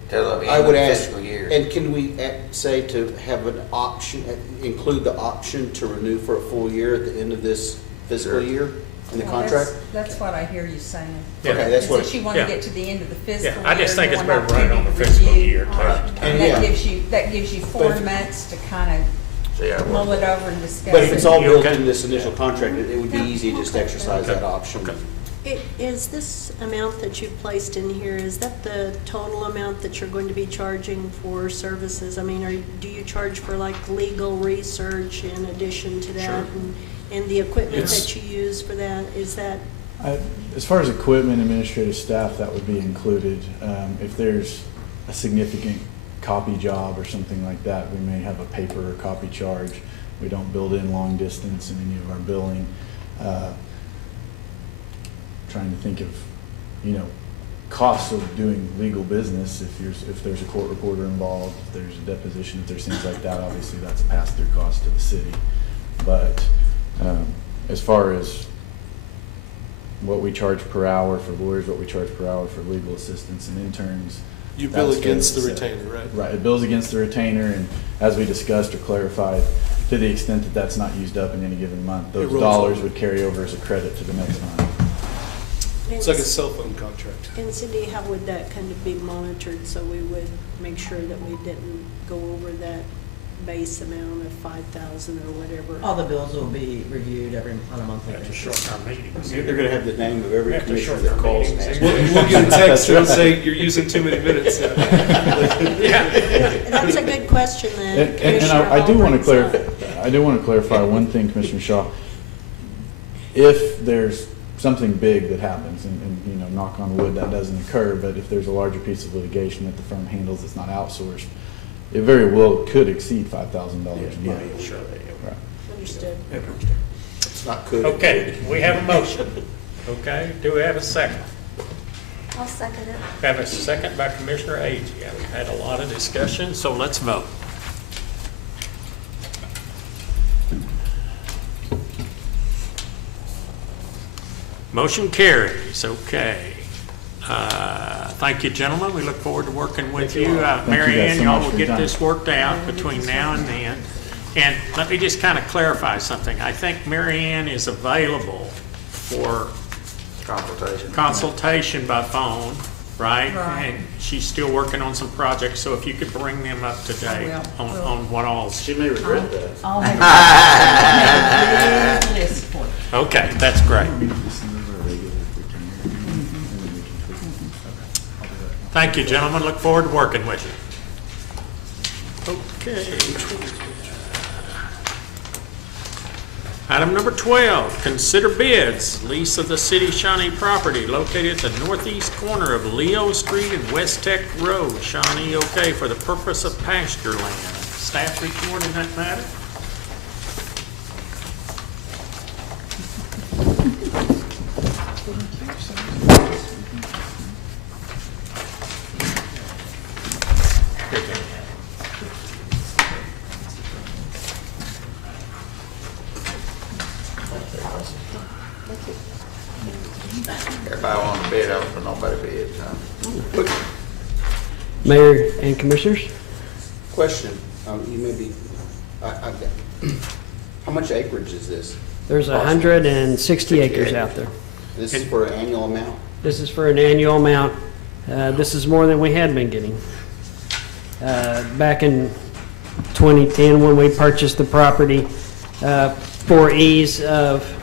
Till the I end would of the ask, fiscal year. and can we say to have an option, include the option to renew for a full year at the end of this fiscal Sure. year in the Well, contract? That's what I hear you saying. Yeah. Okay, that's Is what. that you want to yeah. get to the end of the fiscal year. Yeah, I just think you it's want better an run it on the opportunity to fiscal review. year. And Yeah. that gives you 4 But- months to kind See how it of mull works. it over and discuss But if it's it. all You built okay? in this initial contract, it would be easy to just exercise that option. Okay. Is this amount that you've placed in here, is that the total amount that you're going to be charging for services? I mean, do you charge for like legal research in addition to that? Sure. And the equipment It's- that you use for that, is that? As far as equipment, administrative staff, that would be included. If there's a significant copy job or something like that, we may have a paper or copy charge. We don't build in long distance in any of our billing. Trying to think of, costs of doing legal business. If there's a court reporter involved, if there's a deposition, if there's things like that, obviously that's a pass-through cost to the city. But as far as what we charge per hour for lawyers, what we charge per hour for legal assistants and interns. You bill that's against the fairly set. retainer, right? Right, it bills against the retainer, and as we discussed or clarified, to the extent that that's not used up in any given month, those rolls dollars over. would carry over as a credit to the next month. It's like a cell phone contract. And Cindy, how would that kind of be monitored so we would make sure that we didn't go over that base amount of 5,000 or whatever? All the bills will be reviewed on a monthly That's a basis. short-term meetings. They're gonna have the name of every After commissioner that short-term calls meetings, next. they- We'll get a text that'll say you're using too many minutes. That's a good question then. And Commissioner I do Hall want to brings clarify, up. I do want to clarify one thing, Commissioner Shaw. If there's something big that happens, and knock on wood, that doesn't occur, but if there's a larger piece of litigation that the firm handles that's not outsourced, it very well could exceed $5,000 a month. Sure. Right. Understood. It's not could. Okay, we have a motion. Okay, do we have a second? I'll second it. We have a second by Commissioner Agee. We've had a lot of discussion, so let's vote. Motion carries, okay. Thank you, gentlemen. We look forward to working with you. Thank you guys Mary Ann, so y'all much will for your get time. this worked out between now and then. And let me just kind of clarify something. I think Mary Ann is available for consultation by phone, right? Right. And she's still working on some projects, so if you could bring them up to date will. on what all. She may regret that. I'll make a big list for you. Okay, that's great. Thank you, gentlemen. Look forward to working with you. Okay. Item number 12, consider bids, lease of the City Shawnee property located at the northeast corner of Leo Street and West Tech Road. Shawnee, okay, for the purpose of pasture land. Staff report in that matter? Everybody want to bid up, but nobody bids, huh? Mayor and Commissioners, Question, you may be, I've got, how much acreage is this? there's 160 acres out there. This is for an annual amount? This is for an annual amount. This is more than we had been getting. Back in 2010, when we purchased the property, for ease of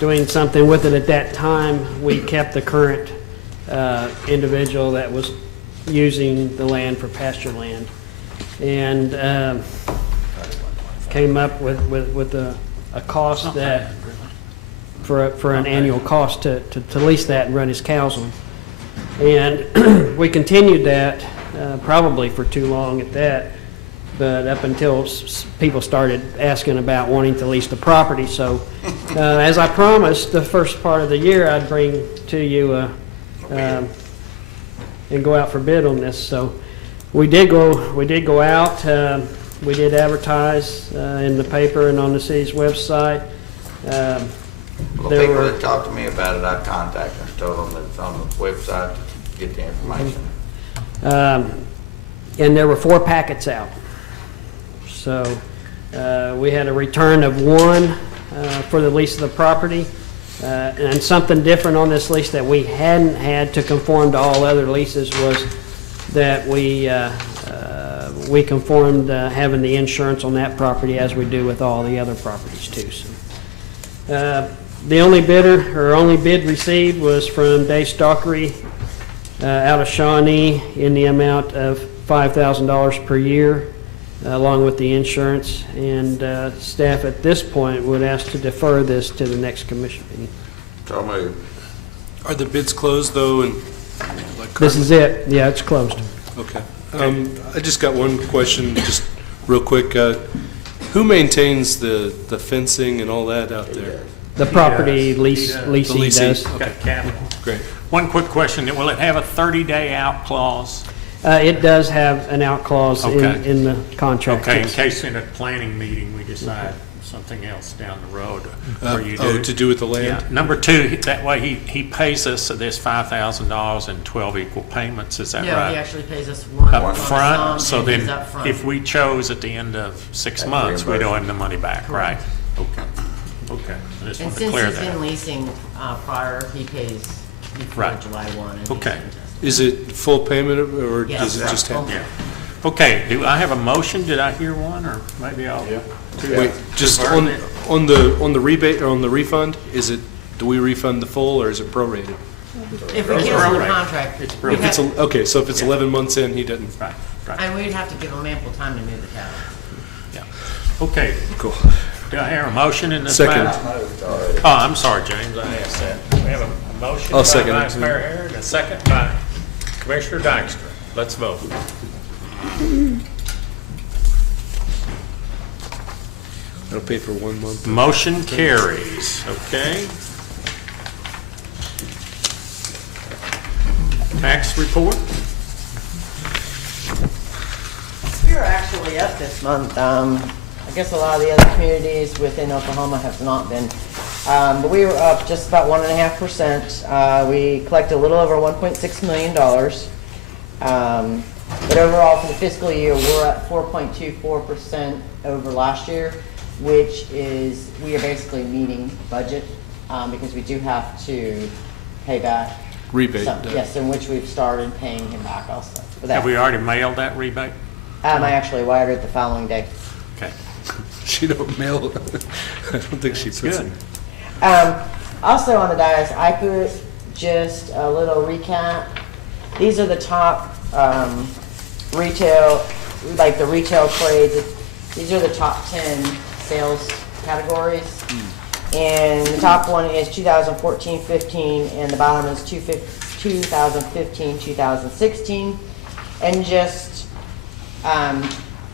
doing something with it at that time, we kept the current individual that was using the land for pasture land. And came up with a cost that, for an annual cost to lease that and run his cows on. And we continued that probably for too long at that, but up until people started asking about wanting to lease the property. So as I promised, the first part of the year I'd bring to you and go out for bid on this. So we did go out. We did advertise in the paper and on the city's website. Well, the people that talked to me about it, I contacted them, told them that it's on the website to get the information. And there were 4 packets out. So we had a return of 1 for the lease of the property. And something different on this lease that we hadn't had to conform to all other leases was that we conformed having the insurance on that property as we do with all the other properties too. So, the only bid received was from Dave Stockery out of Shawnee in the amount of $5,000 per year, along with the insurance. And staff at this point would ask to defer this to the next commission meeting. So moved. Are the bids closed though? And This is it. Yeah, it's closed. Okay. I just got one question, just real quick. Who maintains the fencing and all that out there? The property leasing does. Got capital. Great. One quick question, will it have a 30-day out clause? It does have an out clause Okay. in the contract. Okay, in yes. case in a planning meeting we decide something else down the road, or you do. To do with the land? Yeah. Number 2, that way he pays us this $5,000 in 12 equal payments, is that No, right? he actually pays us one Up lump front, sum, so and he's then up front. if we chose at the end of 6 months, we don't have the money back, right? Okay, okay. I just And want to since clear he's that. been leasing prior, he pays before Right. July 1. and Okay. Is it full payment or Yes. does it just have? Yeah. Okay, do I have a motion? Did I hear one, or maybe I'll? Wait, just on the rebate or on the refund, do we refund the full or is it prorated? If we cancel the contract, It's we'd have- Okay, so if it's Yeah. 11 months in, he doesn't. Right, right. and we'd have to give him ample time to move the cattle. Yeah. Okay. Cool. Do I hear a motion in this Second. matter? Oh, I'm sorry, James, I asked that. We have a motion I'll by second it. Vice Mayor Harron, a second by Commissioner Dykstra. Let's vote. That'll pay for 1 month. Motion carries, okay? Tax report? We were actually up this month. I guess a lot of the other communities within Oklahoma have not been. But we were up just about 1.5%. We collected a little over $1.6 million. But overall, for the fiscal year, we're at 4.24% over last year, which is, we are basically meeting budget because we do have to pay back. Rebate. Yes, in which we've started paying him back also. for that. Have we already mailed that rebate? I actually wired it the following day. Okay. She don't mail. I don't think she puts it. Also on the dais, I put just a little recap. These are the top retail, like the retail trades. These are the top 10 sales categories. And the top one is 2014-15, and the bottom is 2015-2016. And just,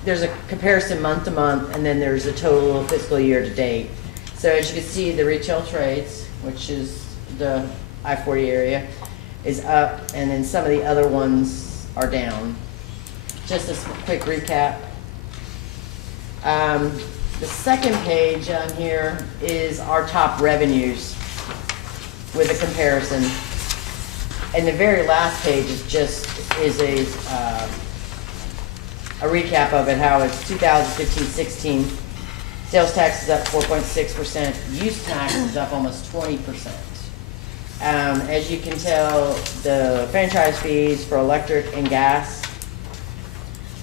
there's a comparison month to month, and then there's a total fiscal year to date. So as you can see, the retail trades, which is the I-40 area, is up, and then some of the other ones are down. Just a quick recap. The second page on here is our top revenues with a comparison. And the very last page is just a recap of it, how it's 2015-16. Sales tax is up 4.6%. Use tax is up almost 20%. As you can tell, the franchise fees for electric and gas,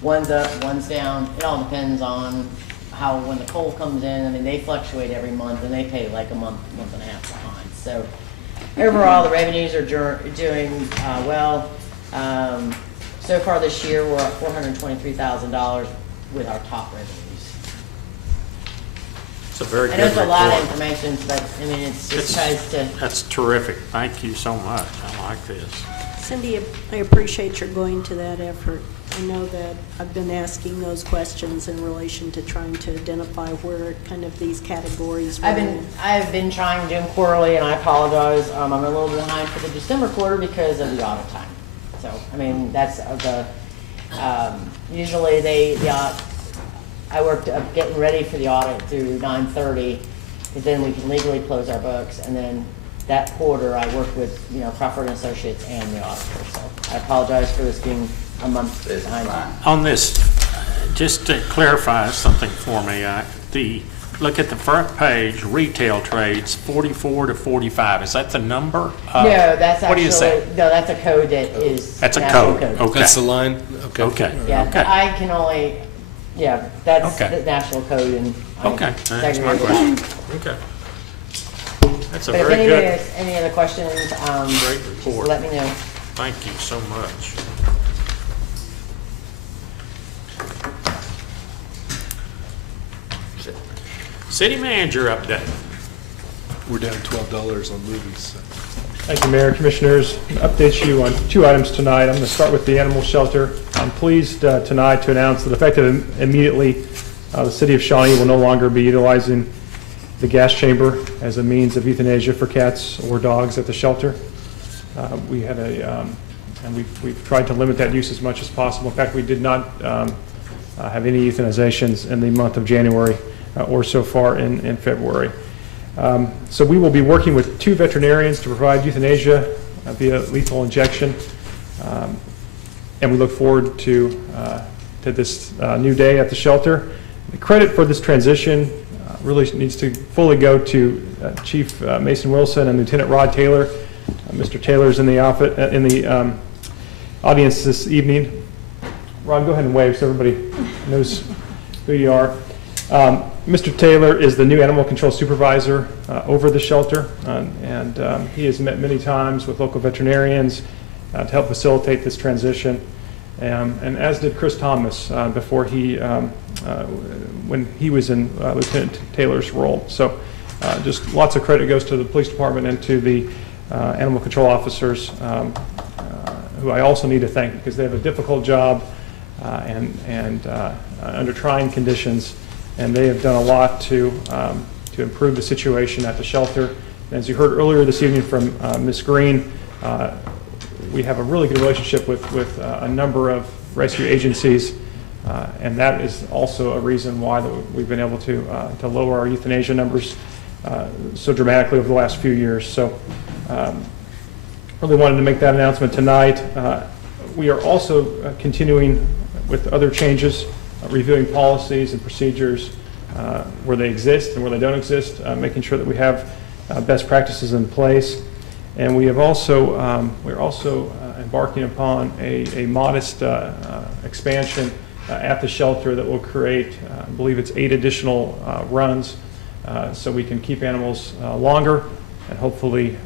one's up, one's down. It all depends on how, when the coal comes in. I mean, they fluctuate every month, and they pay like a month and a half behind. So overall, the revenues are doing well. So far this year, we're at $423,000 with our top revenues. It's a very good I know it's a lot of report. information, but I mean, it just tries to. That's terrific. Thank you so much. I like this. Cindy, I appreciate your going to that effort. I know that I've been asking those questions in relation to trying to identify where kind of these categories were. I've been trying to do them quarterly, and I apologize. I'm a little behind for the December quarter because of the audit time. So, I mean, that's usually I worked up getting ready for the audit through 9:30, because then we can legally close our books, and then that quarter I worked with, Crawford and Associates and the auditor. So I apologize for this being a month behind. On this, just to clarify something for me, look at the front page, retail trades, 44 to 45. Is that the number? No, that's what do you say? No, that's a code that is. That's a national code. Okay. That's the line? Okay. Okay. Yeah, Okay. I can only, that's Okay. the national code, and. I Okay. That's my segregated question. that. Okay. That's a But if very anybody good, has any other questions, great just report. let me know. Thank you so much. City manager update. We're down $12 on movies. So. Thank you, Mayor, Commissioners. Update you on 2 items tonight. I'm going to start with the animal shelter. I'm pleased tonight to announce that effective immediately, the City of Shawnee will no longer be utilizing the gas chamber as a means of euthanasia for cats or dogs at the shelter. We had and we've tried to limit that use as much as possible. In fact, we did not have any euthanizations in the month of January or so far in February. So we will be working with 2 veterinarians to provide euthanasia via lethal injection, and we look forward to this new day at the shelter. The credit for this transition really needs to fully go to Chief Mason Wilson and Lieutenant Rod Taylor. Mr. Taylor's in the audience this evening. Rod, go ahead and wave so everybody knows who you are. Mr. Taylor is the new animal control supervisor over the shelter, and he has met many times with local veterinarians to help facilitate this transition, and as did Chris Thomas before when he was in Lieutenant Taylor's role. So just lots of credit goes to the police department and to the animal control officers, who I also need to thank because they have a difficult job and under trying conditions. And they have done a lot to improve the situation at the shelter. And as you heard earlier this evening from Ms. Green, we have a really good relationship with a number of rescue agencies, and that is also a reason why we've been able to lower our euthanasia numbers so dramatically over the last few years. So really wanted to make that announcement tonight. We are also continuing with other changes, reviewing policies and procedures where they exist and where they don't exist, making sure that we have best practices in place. And we have also, we're also embarking upon a modest expansion at the shelter that will create, I believe it's 8 additional runs, so we can keep animals longer and hopefully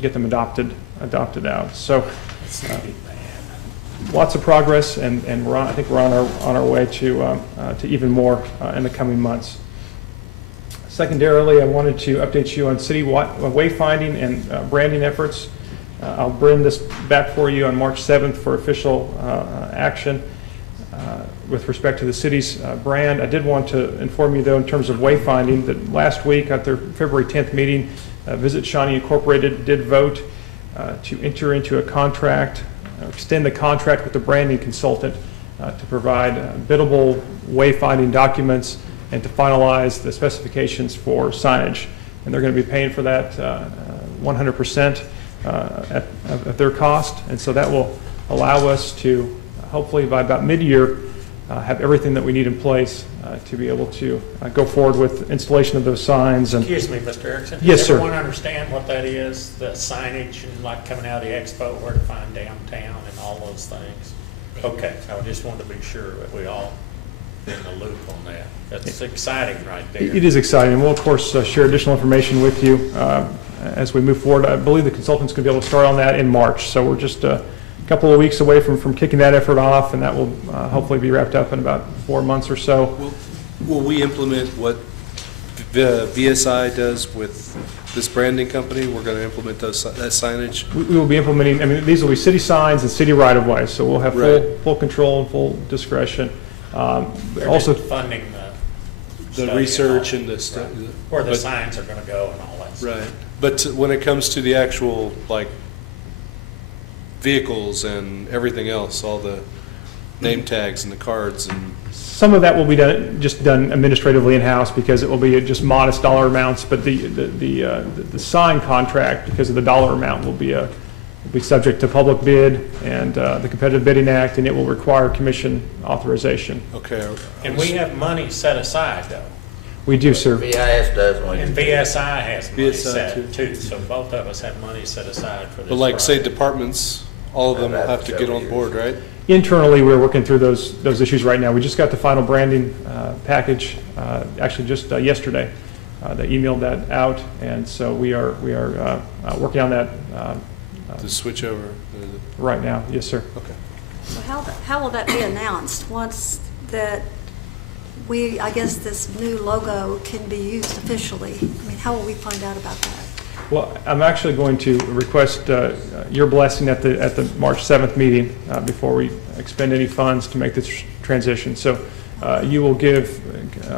get them adopted out. So lots of progress, and I think we're on our way to even more in the coming months. Secondarily, I wanted to update you on city wayfinding and branding efforts. I'll bring this back for you on March 7th for official action with respect to the city's brand. I did want to inform you, though, in terms of wayfinding, that last week at their February 10th meeting, Visit Shawnee Incorporated did vote to enter into a contract, extend the contract with the branding consultant to provide biddable wayfinding documents and to finalize the specifications for signage. And they're going to be paying for that 100% at their cost. And so that will allow us to, hopefully by about mid-year, have everything that we need in place to be able to go forward with installation of those signs. And Excuse me, Mr. Erickson. Yes, Does sir. everyone understand what that is? The signage and like coming out of the expo, where to find downtown and all those things? Okay, I just wanted to be sure that we all in the loop on that. That's exciting right there. It is exciting, and we'll, of course, share additional information with you as we move forward. I believe the consultant's going to be able to start on that in March, so we're just a couple of weeks away from kicking that effort off, and that will hopefully be wrapped up in about 4 months or so. Will we implement what the VSI does with this branding company? We're going to implement that signage? We will be implementing, I mean, these will be city signs and city right-of-way, so we'll have full control and full discretion. They're Also, just funding The study research all, and the stuff. right, where the signs are going to go and all that stuff. Right. But when it comes to the actual, like, vehicles and everything else, all the name tags and the cards and... some of that will be just done administratively in-house because it will be just modest dollar amounts, but the sign contract, because of the dollar amount, will be subject to public bid and the Competitive Bidding Act, and it will require commission authorization. Okay. And we have money set aside, though. We do, sir. VIS does. And VSI has money VSI set, too. So both of us have money set aside for this. But like, say, project. departments, all of them will have to get on board, right? Internally, we're working through those issues right now. We just got the final branding package, actually just yesterday. They emailed that out, and so we are working on that To switch over? right now. Yes, sir. Okay. So how will that be announced once that I guess this new logo can be used officially? I mean, how will we find out about that? Well, I'm actually going to request your blessing at the March 7th meeting before we expend any funds to make this transition. So you will give,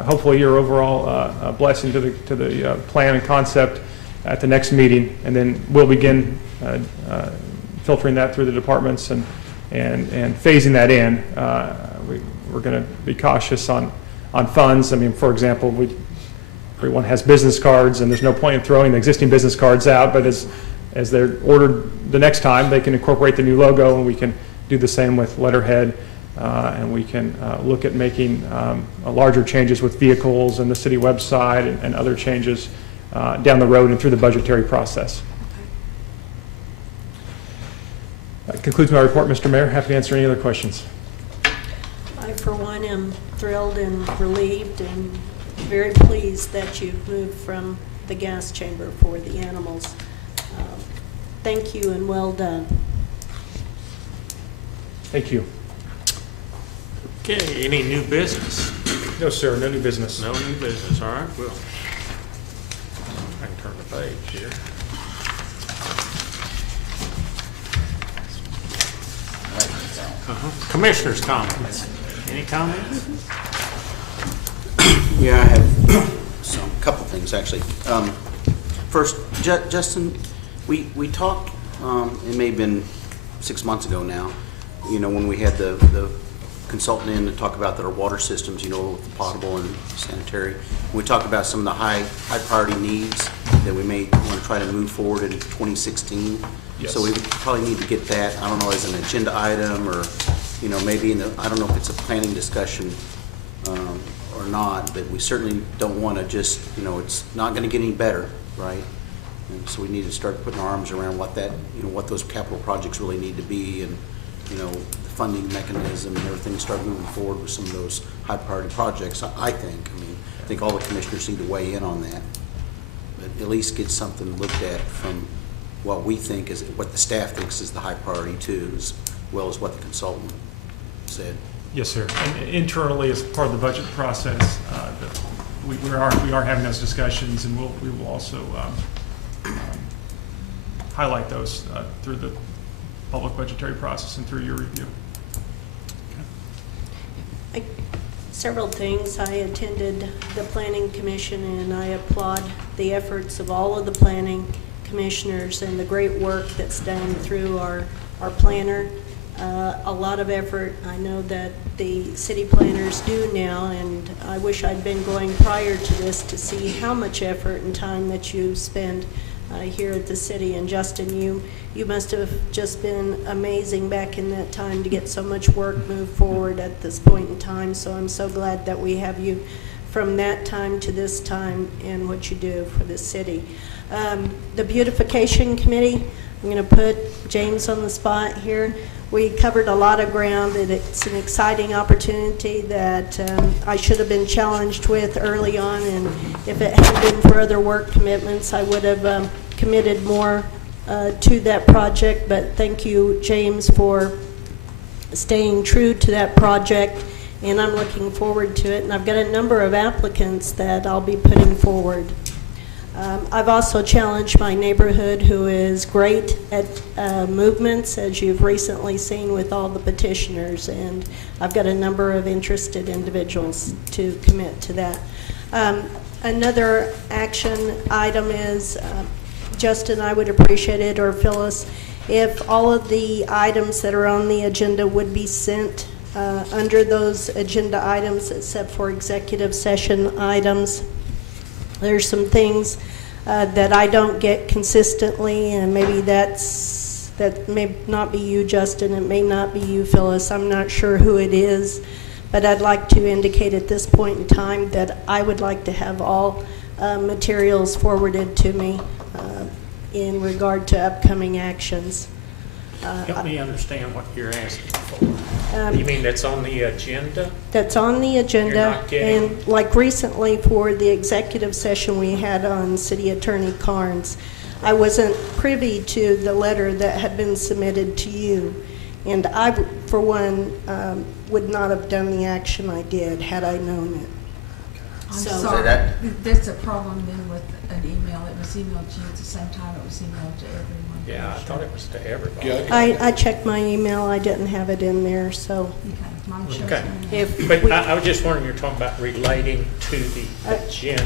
hopefully, your overall blessing to the plan and concept at the next meeting, and then we'll begin filtering that through the departments and phasing that in. We're going to be cautious on funds. I mean, for example, everyone has business cards, and there's no point in throwing the existing business cards out, but as they're ordered the next time, they can incorporate the new logo, and we can do the same with letterhead, and we can look at making larger changes with vehicles and the city website and other changes down the road and through the budgetary process. That concludes my report, Mr. Mayor. Happy to answer any other questions. I, for one, am thrilled and relieved and very pleased that you've moved from the gas chamber for the animals. Thank you and well done. Thank you. Okay, any new business? No, sir, no new business. No new business, all right, well, I can turn the page here. Commissioners' comments. Any comments? Yeah, I have a couple things, actually. First, Justin, we talked, it may have been 6 months ago now, you know, when we had the consultant in to talk about their water systems, you know, with the potable and sanitary. We talked about some of the high priority needs that we may want to try to move forward in 2016. Yes. So we would probably need to get that, I don't know, as an agenda item, or, you know, maybe I don't know if it's a planning discussion or not, but we certainly don't want to just, you know, it's not going to get any better, right? And so we need to start putting our arms around what that, you know, what those capital projects really need to be, and, you know, the funding mechanism and everything, start moving forward with some of those high priority projects, I think. I mean, I think all the commissioners need to weigh in on that, but at least get something looked at from what we think is, what the staff thinks is the high priority too, as well as what the consultant said. Yes, sir. And internally, as part of the budget process, we are having those discussions, and we will also highlight those through the public budgetary process and through your review. Several things. I attended the Planning Commission, and I applaud the efforts of all of the planning commissioners and the great work that's done through our planner. A lot of effort I know that the city planners do now, and I wish I'd been going prior to this to see how much effort and time that you spend here at the city. And Justin, you must have just been amazing back in that time to get so much work moved forward at this point in time. So I'm so glad that we have you from that time to this time and what you do for the city. The Beautification Committee, I'm going to put James on the spot here. We covered a lot of ground, and it's an exciting opportunity that I should have been challenged with early on, and if it hadn't been for other work commitments, I would have committed more to that project. But thank you, James, for staying true to that project, and I'm looking forward to it. And I've got a number of applicants that I'll be putting forward. I've also challenged my neighborhood, who is great at movements, as you've recently seen with all the petitioners, and I've got a number of interested individuals to commit to that. Another action item is, Justin, I would appreciate it, or Phyllis, if all of the items that are on the agenda would be sent under those agenda items, except for executive session items. There's some things that I don't get consistently, and maybe that may not be you, Justin. It may not be you, Phyllis. I'm not sure who it is, but I'd like to indicate at this point in time that I would like to have all materials forwarded to me in regard to upcoming actions. Help me understand what you're asking for. You mean that's on the agenda? That's on the agenda. You're not getting- And like recently for the executive session we had on City Attorney Carnes, I wasn't privy to the letter that had been submitted to you. And I, for one, would not have done the action I did had I known it. I'm So- sorry, that's a problem then with an email. It was emailed to you at the same time it was emailed to everyone. Yeah, I thought it was to everybody. I checked my email. I didn't have it in there, so. Okay, mine shows Okay, me. If but we- I was just wondering, you're talking about relating to the agenda.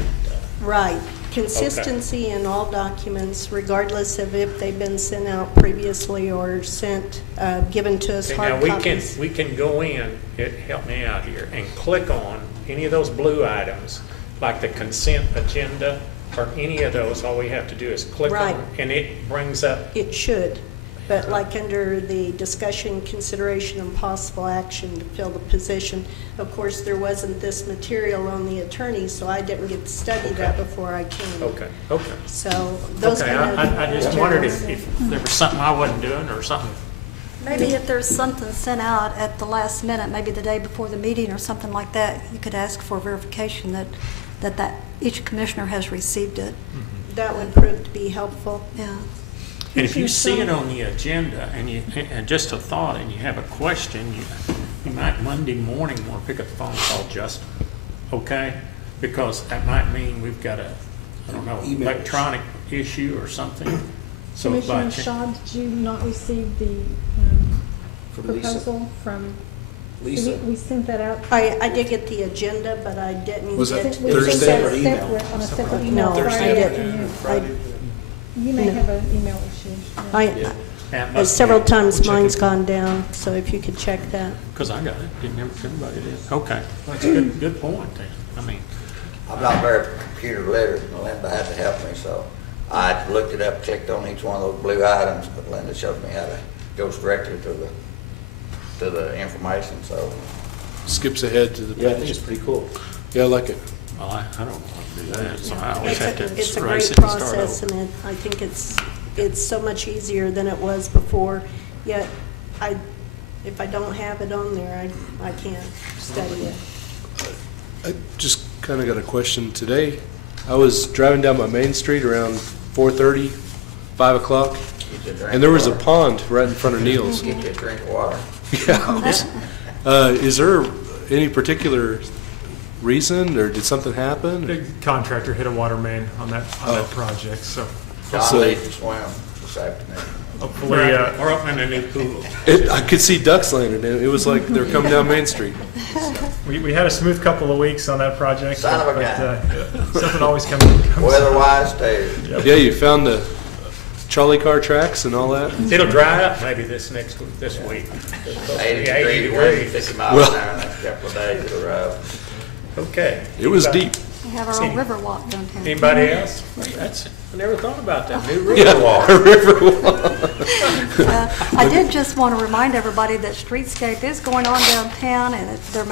Right. Consistency in all documents, regardless of if they've been sent out previously or sent, given to us See, hard now, copies. we can go in, help me out here, and click on any of those blue items, like the consent agenda, or any of those. All we have to do is click Right. on, and it brings up. It should, but like under the discussion, consideration, and possible action to fill the position, of course, there wasn't this material on the attorney, so I didn't get to study that before I came. Okay, okay. So those Okay, kind of. I just wondered if there was something I wasn't doing or something. Maybe if there's something sent out at the last minute, maybe the day before the meeting or something like that, you could ask for verification that each commissioner has received it. That would prove to be helpful. Yeah. And if you see it on the agenda, and just a thought, and you have a question, you might Monday morning want to pick up the phone and call Justin, okay? Because that might mean we've got a, I don't know, electronic issue or something. So by Commissioner Shaw, did you not receive the From Lisa. proposal from? Lisa. We sent that out. I did get the agenda, but I didn't Was get. that We Thursday? sent that Separate email. separate, on a separate No, email I Friday didn't. afternoon. You may No. have an email issue. Several times mine's gone down, so if you could check that. Because I got it, didn't everybody did. Okay, that's a good point then. I mean, I'm not very computer literate, and Linda had to help me, so I looked it up, clicked on each one of those blue items, but Linda showed me how to go directly to the information, so. Skips ahead to the page. Yeah, I think it's pretty cool. Yeah, I like it. well, I don't want to do that, so I always have to It's a erase great it and start process, over. and I think it's so much easier than it was before. Yet, if I don't have it on there, I can't study it. I just kind of got a question today. I was driving down my main street around 4:30, 5 o'clock, and there was a pond right in front of Neil's. Get you a drink of water. Yeah. Is there any particular reason, or did something happen? The contractor hit a water main on that project, so John needs to swim this afternoon. hopefully, We're opening a new pool. I could see ducks landing. It was like they were coming down Main Street. we had a smooth couple of weeks on that project. Son of a but, gun. something always comes. Weather-wise, too. Yeah, you found the trolley car tracks and all that? It'll dry up maybe this week. 80 degrees, 50 miles an hour in the next couple of days, it'll arrive. Okay. It was Keep deep. We have our own river walk downtown. Anybody else? I never thought about that, new Yeah, river walk. I did just want to remind everybody that Streetscape is going on downtown, and they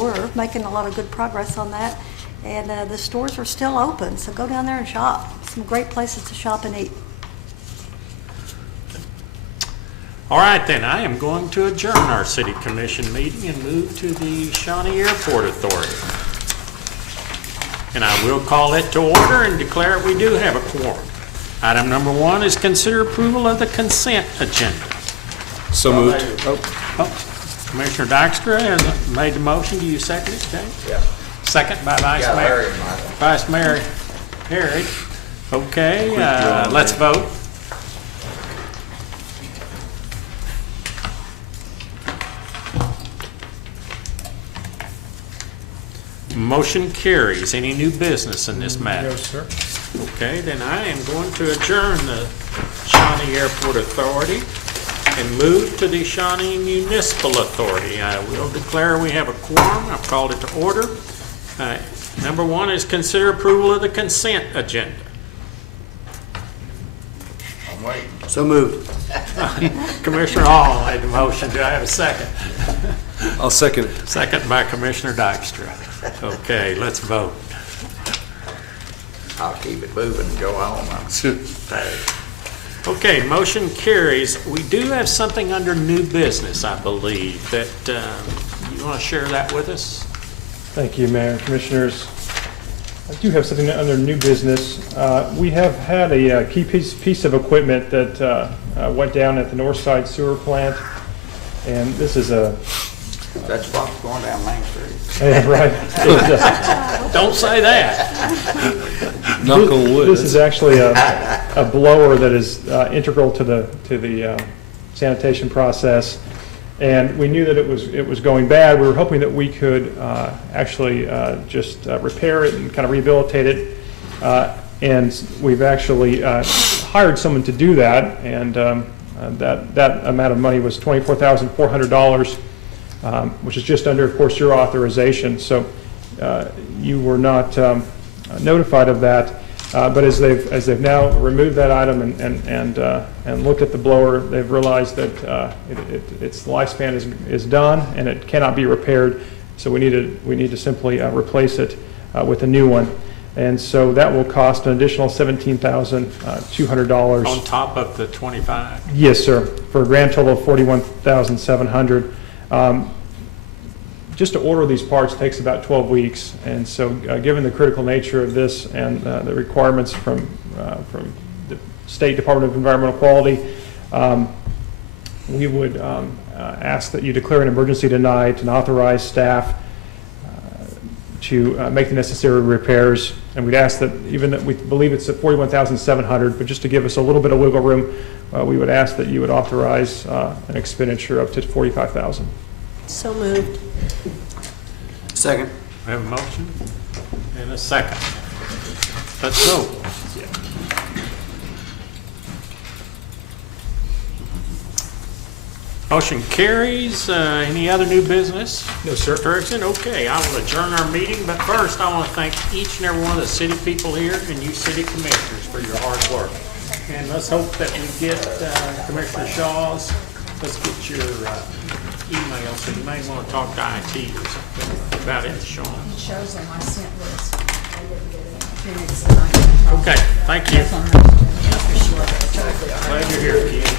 were making a lot of good progress on that. And the stores are still open, so go down there and shop. Some great places to shop and eat. All right, then, I am going to adjourn our city commission meeting and move to the Shawnee Airport Authority. And I will call it to order and declare we do have a quorum. Item number 1 is consider approval of the consent agenda. So moved. Commissioner Dykstra has made the motion. Do you second it, James? Yeah. Second by Vice Mayor. Larry, Michael. Vice Mayor Harry. Okay, let's vote. Motion carries. Any new business in this matter? No, sir. Okay, then I am going to adjourn the Shawnee Airport Authority and move to the Shawnee Municipal Authority. I will declare we have a quorum. I've called it to order. Number 1 is consider approval of the consent agenda. I'm waiting. So moved. Commissioner Hall made the motion. Do I have a second? I'll second it. Second by Commissioner Dykstra. Okay, let's vote. I'll keep it moving and go on. Okay, motion carries. We do have something under new business, I believe, that you want to share that with us? Thank you, Mayor and Commissioners. I do have something under new business. We have had a key piece of equipment that went down at the Northside Sewer Plant, and this is a... That's what's going down Main Street. Yeah, right. Don't say that. Knock on wood. This is actually a blower that is integral to the sanitation process, and we knew that it was going bad. We were hoping that we could actually just repair it and kind of rehabilitate it, and we've actually hired someone to do that, and that amount of money was $24,400. Which is just under, of course, your authorization. So you were not notified of that, but as they've now removed that item and looked at the blower, they've realized that its lifespan is done and it cannot be repaired. So we need to simply replace it with a new one. And so that will cost an additional $17,200. On top of the 25? Yes, sir, for a grand total of $41,700. Just to order these parts takes about 12 weeks, and so given the critical nature of this and the requirements from the State Department of Environmental Quality, we would ask that you declare an emergency tonight and authorize staff to make the necessary repairs. And we'd ask that, even that we believe it's at $41,700, but just to give us a little bit of wiggle room, we would ask that you would authorize an expenditure up to $45,000. So moved. Second. We have a motion and a second. Let's go. Motion carries. Any other new business? No, sir. Erickson? Okay, I will adjourn our meeting, but first I want to thank each and every one of the city people here and you city commissioners for your hard work. And let's hope that we get Commissioner Shaw's, let's get your email, so you may want to talk to IT or something about it, Sean. It shows on my sent list. Okay, thank you. Glad you're here, Ken.